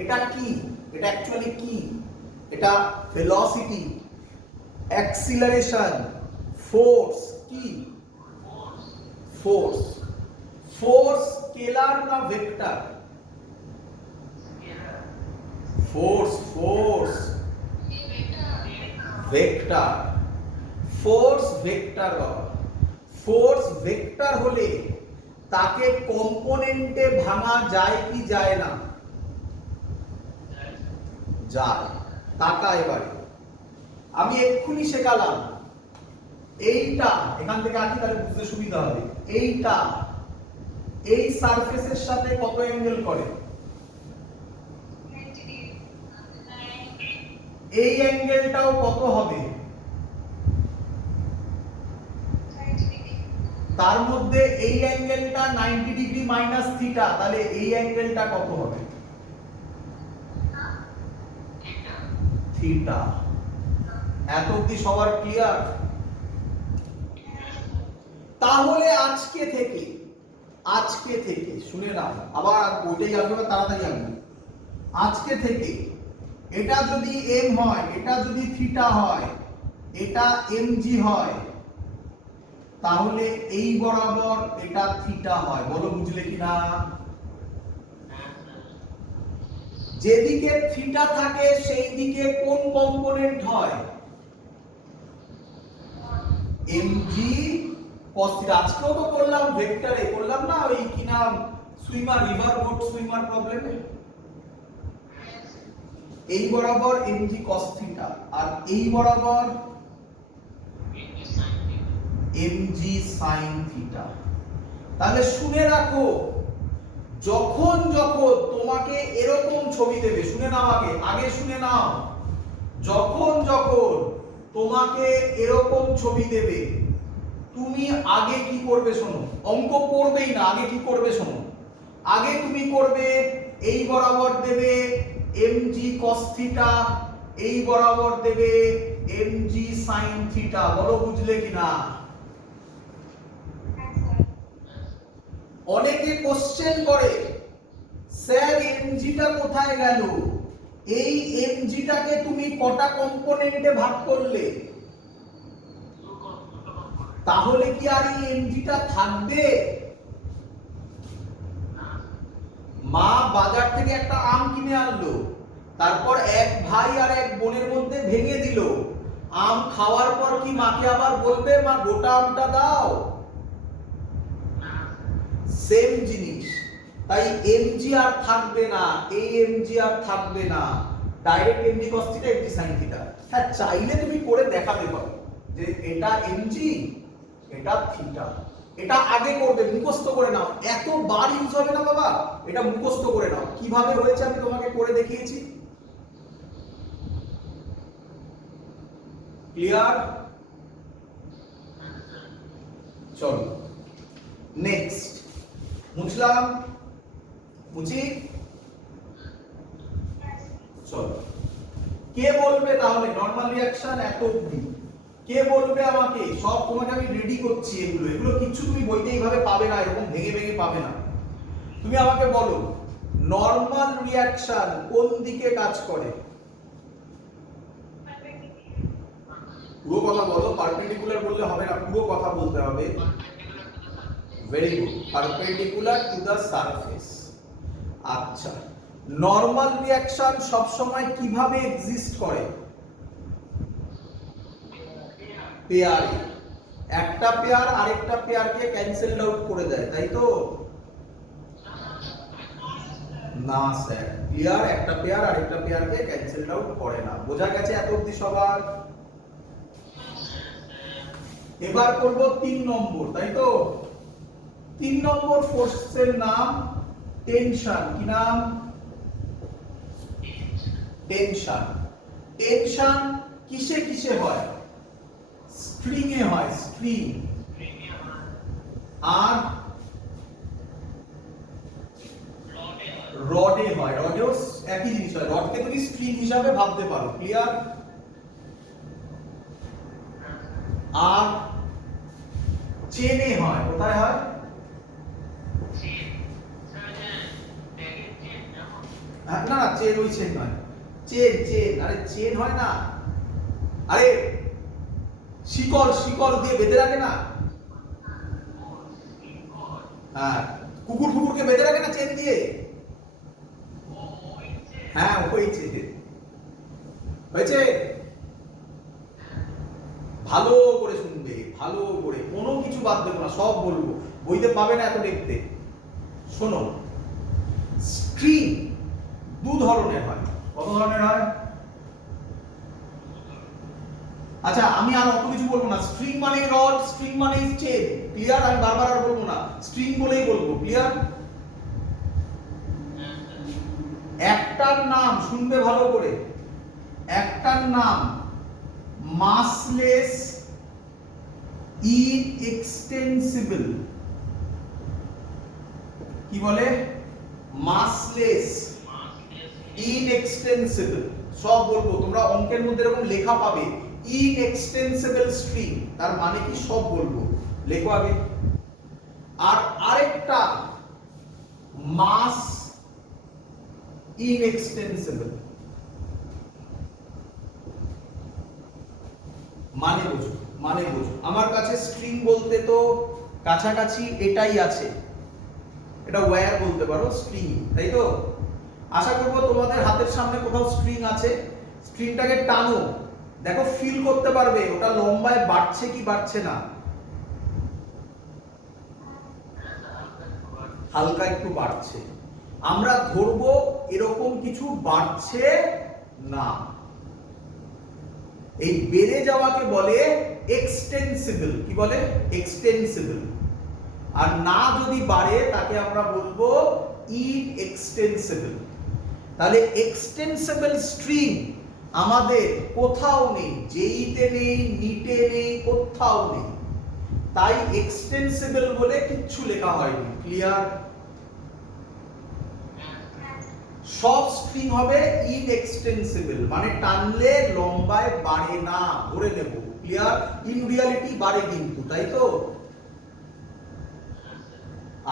এটা কি? এটা অ্যাকচুয়ালি কি? এটা ভেলোসিটি, অ্যাক্সিলারেশন, ফোর্স। কি? ফোর্স। ফোর্স স্কেলার না vector? Force, force vector. Force vector বাবা। ফোর্স ভেক্টর হলে তাকে কম্পোনেন্টে ভাঙা যায় কি যায় না? যায়। টাকা এবারে আমি এক্ষুনি শেখালাম, এইটা এখান থেকে আঁকি তাহলে বুঝতে সুবিধা হবে। এইটা এই সারফেসের সাথে কত অ্যাঙ্গেল করে? এই অ্যাঙ্গেলটাও কত হবে? তার মধ্যে এই অ্যাঙ্গেলটা 90 ডিগ্রি মাইনাস থিটা, তাহলে এই অ্যাঙ্গেলটা কত হবে? থিটা। এত অবধি সবার ক্লিয়ার? তাহলে আজকে থেকে শুনে নাও, আবার ওইটাই আসবে, তাড়াতাড়ি আসবে। আজকে থেকে এটা যদি এম হয়, এটা যদি থিটা হয়, এটা এমজি হয়, তাহলে এই বরাবর এটা থিটা হয়। বলো বুঝলে কিনা? যেদিকে থিটা থাকে সেই দিকে কোন কম্পোনেন্ট হয়? MG cos theta. আজকেও তো করলাম ভেক্টরে, করলাম না ওই কি নাম, সুইমার, রিভার বোট সুইমার প্রবলেমে। এই বরাবর এমজি cos থিটা আর এই বরাবর এমজি sin থিটা। তাহলে শুনে রাখো, যখন তোমাকে এরকম ছবি দেবে, শুনে নাও, আগে শুনে নাও, যখন তোমাকে এরকম ছবি দেবে, তুমি আগে কি করবে শোনো, অঙ্ক করবেই না, আগে কি করবে শোনো। আগে তুমি করবে এই বরাবর দেবে mg cos থিটা, এই বরাবর দেবে mg sin থিটা। বলো বুঝলে কিনা? অনেকে কোশ্চেন করে, স্যার এমজিটা কোথায় গেল? এই এমজিটাকে তুমি কটা কম্পোনেন্টে ভাগ করলে? তাহলে কি আর এই এমজিটা থাকবে? মা বাজার থেকে একটা আম কিনে আনলো, তারপর এক ভাই আর এক বোনের মধ্যে ভেঙে দিল। আম খাওয়ার পর কি মাকে আবার বলবে মা গোটা আমটা দাও? সেম জিনিস। তাই এমজি আর থাকবে না, এই এমজি আর থাকবে না, direct MG cos theta MG sin theta. হ্যাঁ, চাইলে তুমি করে দেখাতে পারো যে এটা এমজি, এটা থিটা। এটা আগে করবে, মুখস্থ করে নাও, এতবার ইউজ হবে না বাবা, এটা মুখস্থ করে নাও। কিভাবে হয়েছে আমি তোমাকে করে দেখিয়েছি। ক্লিয়ার? চলো নেক্সট। মুছলাম, মুছি। চলো, কে বলবে তাহলে নরমাল রিঅ্যাকশন এত অবধি? কে বলবে আমাকে? সব তোমাকে আমি রেডি করছি, এগুলো কিছু তুমি বইতে এইভাবে পাবে না, এরকম ভেঙে ভেঙে পাবে না। তুমি আমাকে বলো নরমাল রিঅ্যাকশন কোন দিকে কাজ করে? পুরো কথা বলো, পারপেন্ডিকুলার বললে হবে না, পুরো কথা বলতে হবে। Very good, perpendicular to the surface. আচ্ছা, নরমাল রিঅ্যাকশন সব সময় কিভাবে এক্সিস্ট করে? পেয়ারে। একটা পেয়ার আরেকটা পেয়ারকে ক্যান্সেল আউট করে দেয়, তাই তো? না স্যার, পেয়ার একটা পেয়ার আরেকটা পেয়ারকে ক্যান্সেল আউট করে না। বোঝা গেছে এত অবধি সবার? এবার করব 3 নম্বর, তাই তো? 3 নম্বর ফোর্সের নাম টেনশন। কি নাম? টেনশন। টেনশন কিসে কিসে হয়? স্ট্রিং এ হয়, স্ট্রিং। আর রডে হয়, রডেও একই জিনিস হয়। রডকে তুমি স্ট্রিং হিসাবে ভাবতে পারো। ক্লিয়ার? আর চেনে হয়, কোথায় হয়? না না, চেন ওই চেন নয়, চেন চেন, আরে চেন হয় না, আরে শিকল, শিকল দিয়ে বেঁধে রাখে না? হ্যাঁ, কুকুর ফুকুরকে বেঁধে রাখে না চেন দিয়ে? হ্যাঁ, ওই চেন। হয়েছে? ভালো করে শুনবে, ভালো করে, কোনো কিছু বাদ দেবো না, সব বলবো, বইতে পাবে না এত দেখতে। শোনো, স্ট্রিং 2 ধরনের হয়। কত ধরনের হয়? আচ্ছা, আমি আর অত কিছু বলবো না। স্ট্রিং মানে রড, স্ট্রিং মানে চেন। ক্লিয়ার? আমি বারবার আর বলবো না, স্ট্রিং বলেই বলবো। ক্লিয়ার? একটার নাম শুনবে ভালো করে, একটার নাম মাসলেস ইনএক্সটেন্সিবল। কি বলে? মাসলেস ইনএক্সটেন্সিবল। সব বলবো, তোমরা অঙ্কের মধ্যে এরকম লেখা পাবে, ইনএক্সটেন্সিবল স্ট্রিং, তার মানে কি সব বলবো। লেখো আগে। আর আরেকটা মাস ইনএক্সটেন্সিবল, মানে বুঝো, মানে বুঝো। আমার কাছে স্ট্রিং বলতে তো কাছাকাছি এটাই আছে, এটা ওয়্যার বলতে পারো, স্ট্রিং, তাই তো? আশা করবো তোমাদের হাতের সামনে কোথাও স্ট্রিং আছে, স্ট্রিংটাকে টানো, দেখো ফিল করতে পারবে ওটা লম্বায় বাড়ছে কি বাড়ছে না। হালকা একটু বাড়ছে, আমরা ধরবো এরকম কিছু বাড়ছে না। এই বেড়ে যাওয়াকে বলে এক্সটেন্সিবল। কি বলে? এক্সটেন্সিবল। আর না যদি বাড়ে তাকে আমরা বলবো ইনএক্সটেন্সিবল। তাহলে এক্সটেন্সিবল স্ট্রিং আমাদের কোথাও নেই, জেইতে নেই, নিটে নেই, কোথাও নেই। তাই এক্সটেন্সিবল বলে কিচ্ছু লেখা হয়নি। ক্লিয়ার? সব স্ট্রিং হবে ইনএক্সটেন্সিবল, মানে টানলে লম্বায় বাড়ে না, ধরে নেব। ক্লিয়ার? ইন রিয়ালিটি বাড়ে কিন্তু, তাই তো?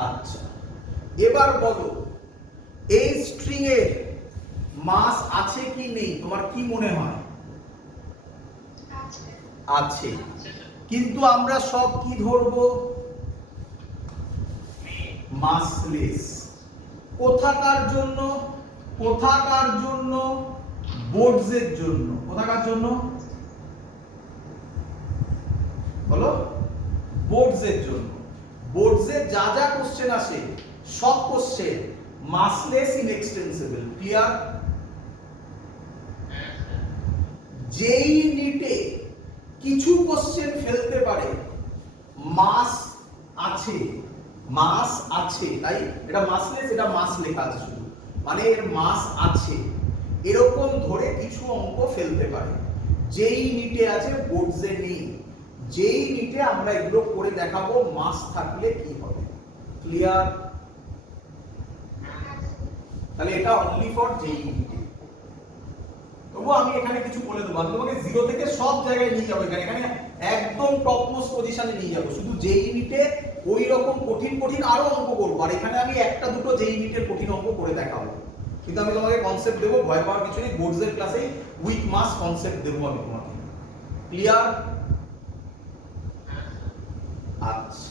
আচ্ছা, এবার বলো এই স্ট্রিং এর মাস আছে কি নেই, তোমার কি মনে হয়? আছে। কিন্তু আমরা সব কি ধরবো? মাসলেস। কোথাকার জন্য? কোথাকার জন্য? বোর্ডসের জন্য। কোথাকার জন্য বলো? বোর্ডসের জন্য। বোর্ডসে যা যা কোশ্চেন আসে সব কোশ্চেন মাসলেস ইনএক্সটেন্সিবল। ক্লিয়ার? যেই নিটে কিছু কোশ্চেন ফেলতে পারে মাস আছে, মাস আছে, তাই এটা মাসলেস, এটা মাস লেখা আছে শুধু, মানে এর মাস আছে, এরকম ধরে কিছু অঙ্ক ফেলতে পারে। যেই নিটে আছে বোর্ডসে নেই, যেই নিটে আমরা এগুলো করে দেখাবো মাস থাকলে কি হবে। ক্লিয়ার? তাহলে এটা অনলি ফর যেই নিটে। তবু আমি এখানে কিছু বলে দেবো, আমি তোমাকে জিরো থেকে সব জায়গায় নিয়ে যাবো, এখানে একদম টপ মোস্ট পজিশনে নিয়ে যাবো। শুধু যেই নিটে ওই রকম কঠিন কঠিন আরো অঙ্ক করবো, আর এখানে আমি একটা দুটো যেই নিটের কঠিন অঙ্ক করে দেখাবো। কিন্তু আমি তোমাকে কনসেপ্ট দেবো, ভয় পাওয়ার কিছু নেই। বোর্ডসের ক্লাসে উইক মাস কনসেপ্ট দেবো আমি তোমাকে। ক্লিয়ার? আচ্ছা,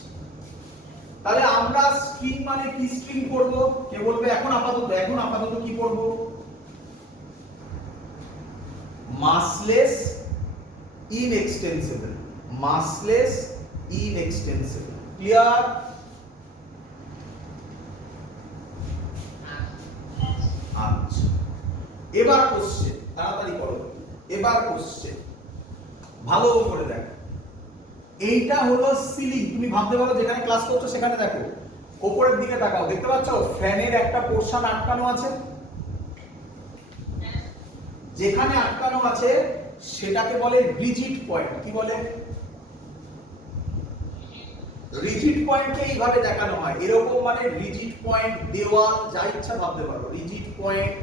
তাহলে আমরা স্ট্রিং মানে কি স্ট্রিং করব? কে বলবে? এখন আপাতত কি করব? মাসলেস ইনএক্সটেন্সিবল। মাসলেস ইনএক্সটেন্সিবল। ক্লিয়ার? আচ্ছা, এবার কোশ্চেন, তাড়াতাড়ি করো। এবার কোশ্চেন ভালো করে দেখো। এইটা হলো সিলিং। তুমি ভাবতে পারো যেখানে ক্লাস করছো সেখানে দেখো, উপরের দিকে তাকাও, দেখতে পাচ্ছ ফ্যানের একটা পোরশন আটকানো আছে। যেখানে আটকানো আছে সেটাকে বলে রিজিড পয়েন্ট। কি বলে? রিজিড পয়েন্টকে এইভাবে দেখানো হয়, এরকম, মানে রিজিড পয়েন্ট, দেওয়াল, যা ইচ্ছা ভাবতে পারো। রিজিড পয়েন্ট,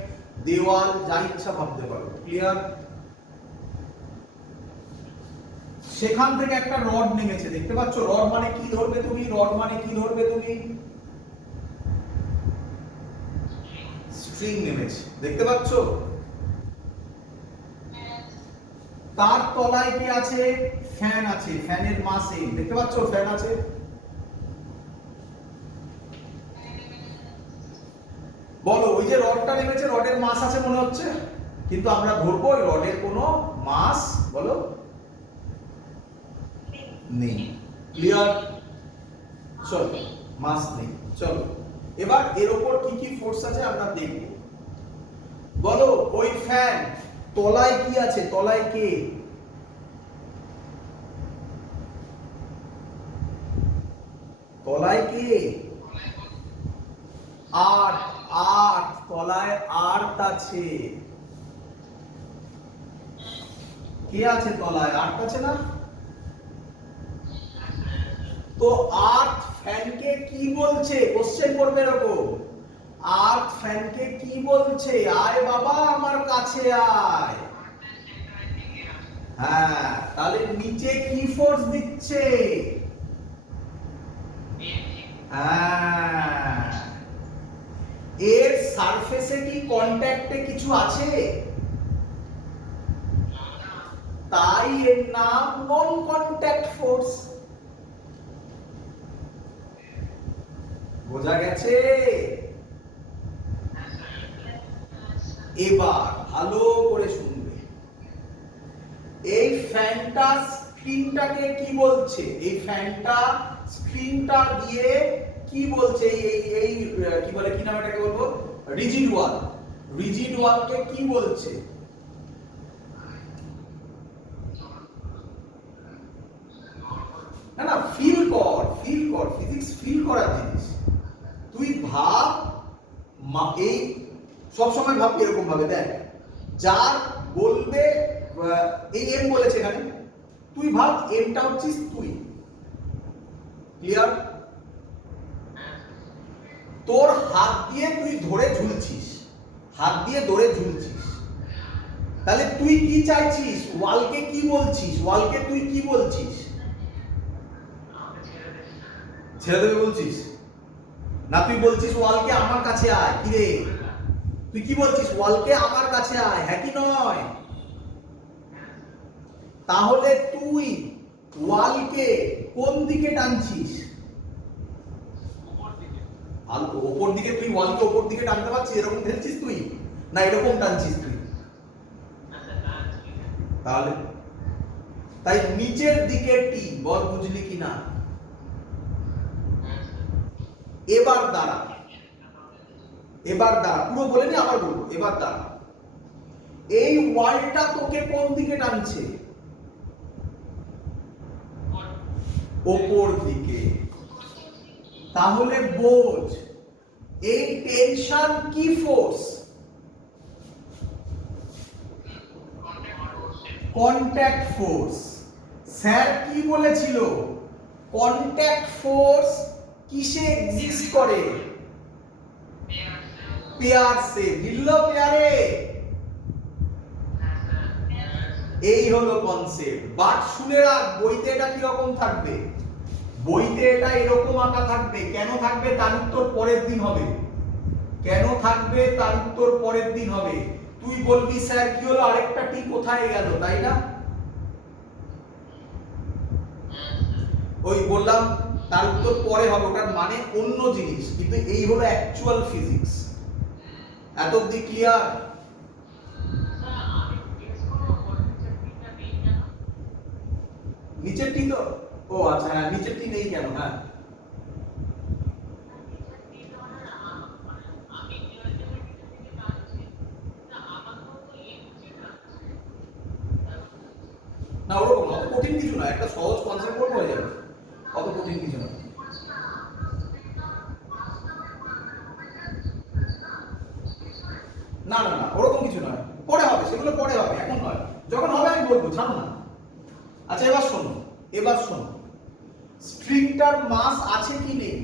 দেওয়াল, যা ইচ্ছা ভাবতে পারো। ক্লিয়ার? সেখান থেকে একটা রড নেমেছে, দেখতে পাচ্ছ? রড মানে কি ধরবে তুমি? রড মানে কি ধরবে তুমি? স্ট্রিং নেমেছে, দেখতে পাচ্ছ? তার তলায় কি আছে? ফ্যান আছে, ফ্যানের মাস এই, দেখতে পাচ্ছ? ফ্যান আছে। বলো, ওই যে রডটা নেমেছে, রডের মাস আছে মনে হচ্ছে, কিন্তু আমরা ধরবো ওই রডের কোনো মাস, বলো, নেই। ক্লিয়ার? চলো, মাস নেই। চলো এবার এর উপর কি কি ফোর্স আছে আমরা দেখব। বলো, ওই ফ্যান তলায় কি আছে? তলায় কে? তলায় কে? আর্থ। আর্থ, তলায় আর্থ আছে। কে আছে তলায়? আর্থ আছে না? তো আর্থ ফ্যানকে কি বলছে? কোশ্চেন করবে এরকম, আর্থ ফ্যানকে কি বলছে? আয় বাবা আমার কাছে আয়। হ্যাঁ, তাহলে নিচে কি ফোর্স দিচ্ছে? কন্ট্যাক্টে কিছু আছে? তাই এর নাম নন কন্ট্যাক্ট ফোর্স। বোঝা গেছে? এবার ভালো করে শুনবে। এই ফ্যানটা স্ক্রিনটাকে কি বলছে? এই ফ্যানটা স্ক্রিনটা দিয়ে কি বলছে? এই কি বলে, কি নাম এটাকে বলবো? রিজিড ওয়াল। রিজিড ওয়ালকে কি বলছে? না না, ফিল কর, ফিল কর, ফিজিক্স ফিল করার জিনিস। তুই ভাব, এই সব সময় ভাব এরকম ভাবে, দেখ যার বলবে এই এম বলেছে এখানে, তুই ভাব এমটা হচ্ছিস তুই। ক্লিয়ার? তোর হাত দিয়ে তুই ধরে ঝুলছিস, হাত দিয়ে ধরে ঝুলছিস, তাহলে তুই কি চাইছিস? ওয়ালকে কি বলছিস? ওয়ালকে তুই কি বলছিস? ছেড়ে দেবে বলছিস? না তুই বলছিস ওয়ালকে আমার কাছে আয়। কি রে, তুই কি বলছিস? ওয়ালকে আমার কাছে আয়, হ্যাঁ কি নয়? তাহলে তুই ওয়ালকে কোন দিকে টানছিস? ওপর দিকে। তুই ওয়ালকে ওপর দিকে টানতে পারছিস? এরকম ঠেলছিস তুই, না এরকম টানছিস তুই? তাহলে তাই নিচের দিকে টি বল, বুঝলি কি না? এবার দাঁড়া, এবার দাঁড়া, পুরো বলে নি, আবার বলবো। এবার দাঁড়া, এই ওয়ালটা তোকে কোন দিকে টানছে? ওপর দিকে। তাহলে বোঝ, এই টেনশন কি ফোর্স? Contact force. স্যার কি বলেছিল? কন্ট্যাক্ট ফোর্স কিসে এক্সিস্ট করে? পেয়ারসে। মিলল পেয়ারে? এই হলো কনসেপ্ট। বাট শুনে রাখ, বইতে এটা কি রকম থাকবে? বইতে এটা এরকম আঁকা থাকবে। কেন থাকবে তার উত্তর পরের দিন হবে। কেন থাকবে তার উত্তর পরের দিন হবে। তুই বলবি স্যার কি হলো, আরেকটা টি কোথায় গেল, তাই না? ওই বললাম তার উত্তর পরে হবে, ওটার মানে অন্য জিনিস, কিন্তু এই হলো অ্যাকচুয়াল ফিজিক্স। এত অব্দি ক্লিয়ার? নিচের টি তো, ও আচ্ছা হ্যাঁ, নিচের টি নেই কেন? হ্যাঁ না, ওরকম অত কঠিন কিছু না, একটা সহজ কনসেপ্ট বলবো হয়ে যাবে, অত কঠিন কিছু না। না না না, ওরকম কিছু নয়, পরে হবে, সেগুলো পরে হবে, এখন নয়, যখন হবে আমি বলবো, ছাড়ো না। আচ্ছা এবার শোনো, এবার শোনো, স্ট্রিংটার মাস আছে কি নেই?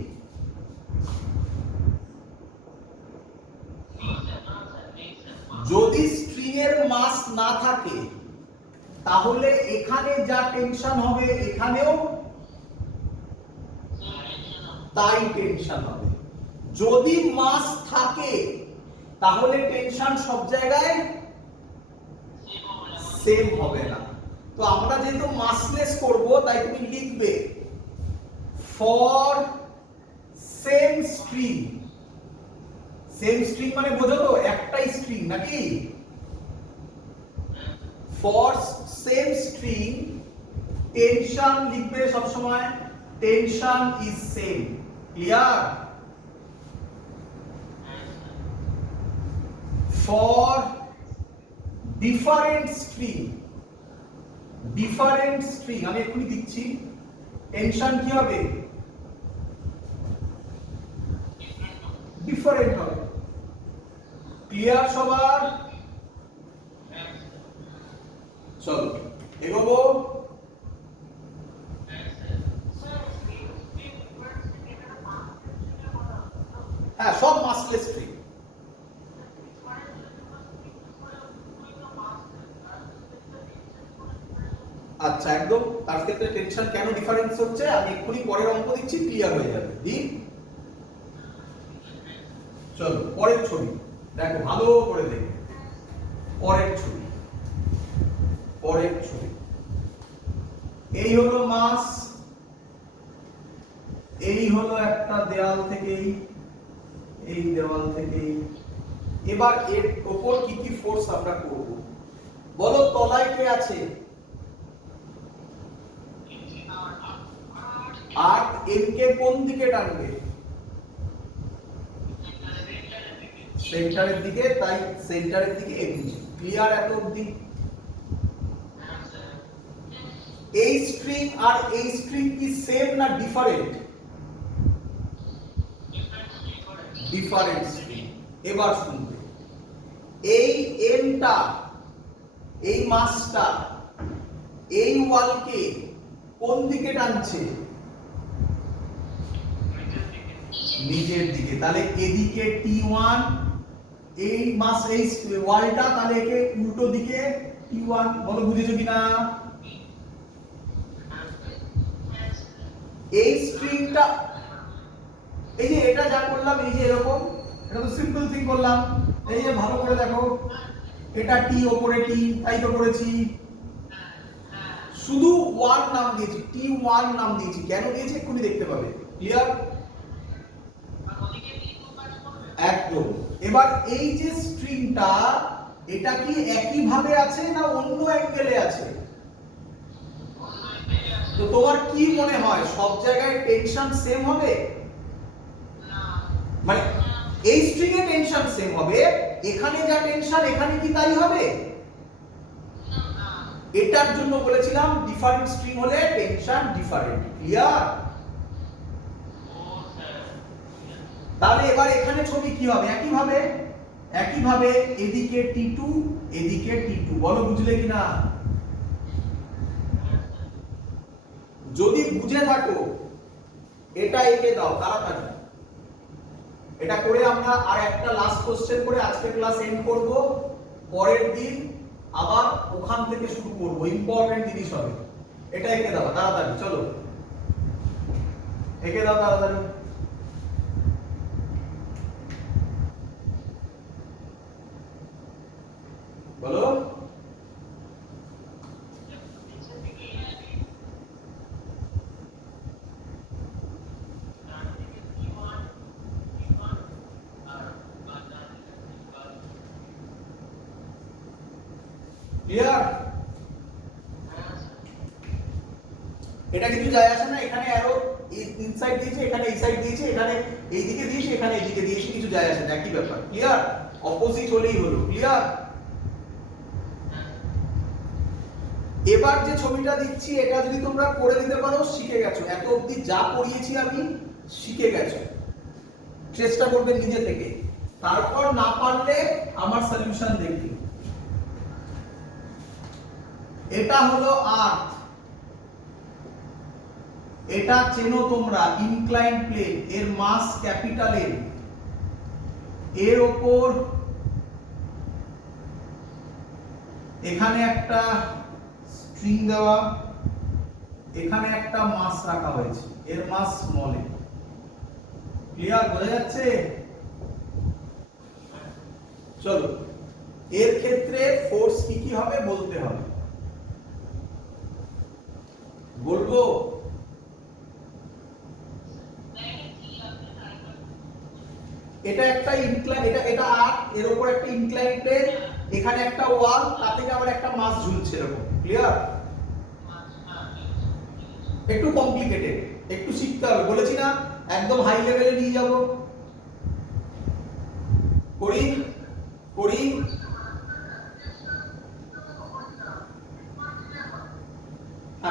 যদি স্ট্রিং এর মাস না থাকে তাহলে এখানে যা টেনশন হবে এখানেও তাই টেনশন হবে। যদি মাস থাকে তাহলে টেনশন সব জায়গায় সেম হবে না। তো আমরা যেহেতু মাসলেস করব তাই তুমি লিখবে for same string. Same string মানে বোঝো তো, একটাই স্ট্রিং নাকি? ফর সেম স্ট্রিং টেনশন লিখবে সব সময়, tension is same. Clear? For different string, different string আমি এক্ষুনি দিচ্ছি, টেনশন কি হবে? ডিফারেন্ট হবে। ক্লিয়ার সবার? চলো এগোবো। হ্যাঁ সব মাসলেস স্ট্রিং। আচ্ছা একদম, তার ক্ষেত্রে টেনশন কেন ডিফারেন্স হচ্ছে আমি এক্ষুনি পরের অঙ্ক দিচ্ছি, ক্লিয়ার হয়ে যাবে। দি চলো পরের ছবি। দেখো ভালো করে দেখো পরের ছবি, পরের ছবি। এই হলো মাস, এই হলো একটা দেওয়াল থেকে এই দেওয়াল থেকে। এবার এর উপর কি কি ফোর্স আমরা করব বলো? তলায় কে আছে? আর্থ এম কে কোন দিকে টানবে? সেন্টারের দিকে, তাই সেন্টারের দিকে এগিয়ে। ক্লিয়ার এত অবধি? এই স্ট্রিং আর এই স্ট্রিং কি সেম না ডিফারেন্ট? Different string. এবার শুনবে, এই এমটা, এই মাসটা এই ওয়ালকে কোন দিকে টানছে? নিচের দিকে। তাহলে এদিকে T1, এই মাস এই ওয়ালটা, তাহলে একে উল্টো দিকে T1। বলো বুঝেছো কিনা? এই স্ট্রিংটা, এই যে এটা যা করলাম, এই যে এরকম, এটা তো সিম্পল থিং করলাম। এই যে ভালো করে দেখো, এটা টি ওপরে টি, তাই তো করেছি। শুধু ওয়ান নাম দিয়েছি, T1 নাম দিয়েছি। কেন দিয়েছি এক্ষুনি দেখতে পাবে। ক্লিয়ার? একদম। এবার এই যে স্ট্রিংটা, এটা কি একই ভাবে আছে না অন্য অ্যাঙ্গেলে আছে? তো তোমার কি মনে হয় সব জায়গায় টেনশন সেম হবে? মানে এই স্ট্রিং এ টেনশন সেম হবে, এখানে যা টেনশন এখানে কি তাই হবে? এটার জন্য বলেছিলাম ডিফারেন্ট স্ট্রিং হলে টেনশন ডিফারেন্ট। ক্লিয়ার? তাহলে এবার এখানে ছবি কি হবে? একই ভাবে, একই ভাবে এদিকে T2 এদিকে T2। বলো বুঝলে কিনা? যদি বুঝে থাকো এটা এঁকে দাও তাড়াতাড়ি। এটা করে আমরা আর একটা লাস্ট কোশ্চেন করে আজকে ক্লাস এন্ড করব। পরের দিন আবার ওখান থেকে শুরু করব, ইম্পর্টেন্ট জিনিস হবে। এটা এঁকে দাও তাড়াতাড়ি, চলো এঁকে দাও তাড়াতাড়ি। বলো ক্লিয়ার? এটা কিছু যায় আসে না, এখানে অ্যারো ইনসাইড দিয়েছে, এখানে এই সাইড দিয়েছে, এখানে এই দিকে দিয়েছে, এখানে এই দিকে দিয়েছে, কিছু যায় আসে না, একই ব্যাপার। ক্লিয়ার? অপোজিট হলেই হলো। ক্লিয়ার? এবার যে ছবিটা দিচ্ছি এটা যদি তোমরা করে দিতে পারো শিখে গেছো। এত অবধি যা পড়িয়েছি আমি শিখে গেছো। চেষ্টা করবে নিজে থেকে, তারপর না পারলে আমার সলিউশন দেখবে। এটা হলো আর্থ, এটা চেনো তোমরা, ইনক্লাইন্ড প্লেন, এর মাস ক্যাপিটাল এর, এর ওপর এখানে একটা স্ট্রিং দেওয়া, এখানে একটা মাস রাখা হয়েছে, এর মাস স্মল এ। ক্লিয়ার? বোঝা যাচ্ছে? চলো, এর ক্ষেত্রে ফোর্স কি কি হবে বলতে হবে। বলবো? এটা একটা ইনক্লাইন, এটা আর্ক, এর উপর একটা ইনক্লাইন প্লেন, এখানে একটা ওয়াল, তার থেকে আবার একটা মাস ঝুলছে এরকম। ক্লিয়ার? একটু কমপ্লিকেটেড, একটু শিখতে হবে। বলেছি না একদম হাই লেভেলে নিয়ে যাব। করি করি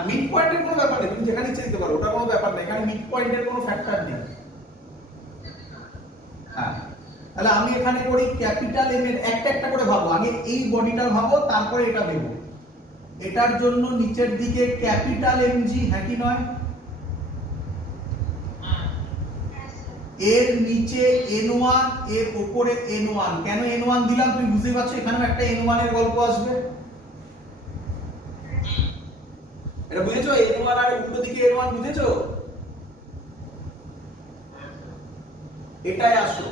মিড পয়েন্টের কোনো ব্যাপার নেই, তুমি যেখানে ইচ্ছে দিতে পারো, ওটা কোনো ব্যাপার নেই। এখানে মিড পয়েন্টের কোনো ফ্যাক্টর নেই। হ্যাঁ, তাহলে আমি এখানে করি ক্যাপিটাল এম এর একটা একটা করে ভাবো। আগে এই বডিটা ভাবো, তারপরে এটা দেবো। এটার জন্য নিচের দিকে ক্যাপিটাল এমজি, হ্যাঁ কি নয়? এর নিচে N1, এর উপরে N1। কেন N1 দিলাম তুমি বুঝতেই পারছো, এখানেও একটা N1 এর গল্প আসবে। এটা বুঝেছো? N1 আর উল্টো দিকে N1 বুঝেছো? এটাই আসো,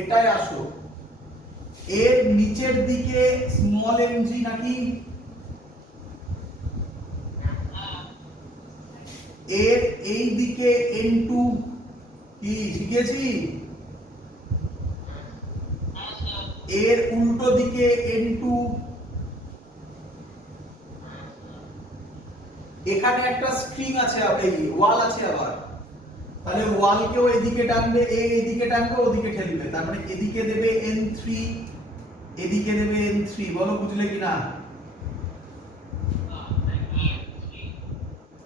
এটাই আসো। এর নিচের দিকে স্মল mg নাকি, এর এই দিকে n2 কি শিখেছি, এর উল্টো দিকে n2, এখানে একটা স্ট্রিং আছে, এই ওয়াল আছে আবার, তাহলে ওয়ালকেও এদিকে টানবে, এদিকে টানবে, ওদিকে ঠেলবে, তার মানে এদিকে দেবে n3, এদিকে দেবে n3, বলো বুঝলে কিনা?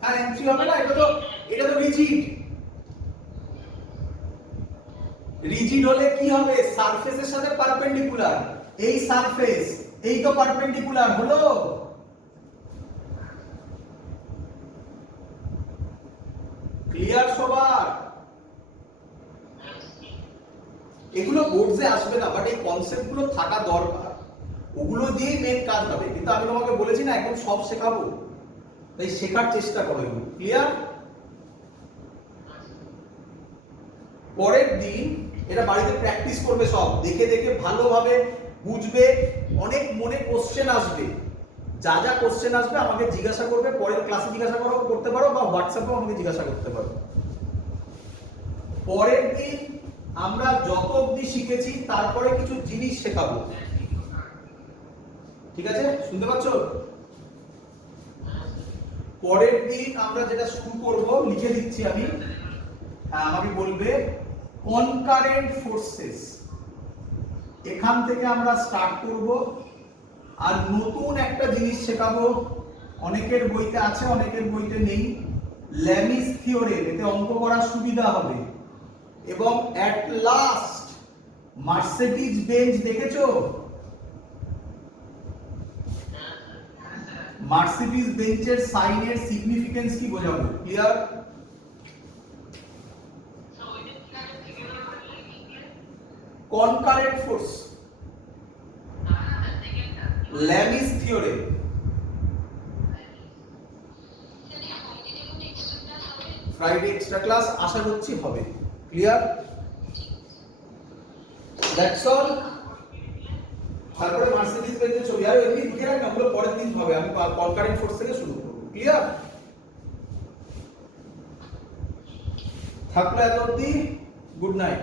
আর n3 হবে না, এটা তো রিজিড। রিজিড হলে কি হবে, সারফেসের সাথে পারপেন্ডিকুলার, এই সারফেস এই তো পারপেন্ডিকুলার হলো। ক্লিয়ার সবার? এগুলো বোর্ডে আসবে না, বাট এই কনসেপ্ট গুলো থাকা দরকার, ওগুলো দিয়েই মেন কাজ হবে। কিন্তু আমি তোমাকে বলেছি না এখন সব শেখাবো, তাই শেখার চেষ্টা করো এগুলো। ক্লিয়ার? পরের দিন এটা বাড়িতে প্র্যাকটিস করবে, সব দেখে দেখে ভালোভাবে বুঝবে, অনেক মনে কোশ্চেন আসবে, যা যা কোশ্চেন আসবে আমাকে জিজ্ঞাসা করবে, পরের ক্লাসে জিজ্ঞাসা করতে পারো বা হোয়াটসঅ্যাপেও আমাকে জিজ্ঞাসা করতে পারো। পরের দিন আমরা যত অবধি শিখেছি তারপরে কিছু জিনিস শেখাবো, ঠিক আছে? শুনতে পাচ্ছ? পরের দিন আমরা যেটা শুরু করব, লিখে দিচ্ছি আমি, আমাকে বলবে কনকারেন্ট ফোর্সেস, এখান থেকে আমরা স্টার্ট করব। আর নতুন একটা জিনিস শেখাবো, অনেকের বইতে আছে অনেকের বইতে নেই, ল্যামিস থিওরেম, এতে অঙ্ক করার সুবিধা হবে। এবং এট লাস্ট মার্সেডিজ বেঞ্চ দেখেছো? মার্সিডিজ বেঞ্চের সাইনের সিগনিফিকেন্স কি বোঝাবো। Clear? Concurrent force, Lami's theorem. Friday extra class আশা করছি হবে। ক্লিয়ার? That's all. তারপরে মার্সিডিজ বেঞ্চের ছবি, আর এমনি লিখে রাখ না, ওগুলো পরের দিন হবে, আমি কনকারেন্ট ফোর্স থেকে শুরু করব। ক্লিয়ার? থাকলে এত অবধি, গুড নাইট।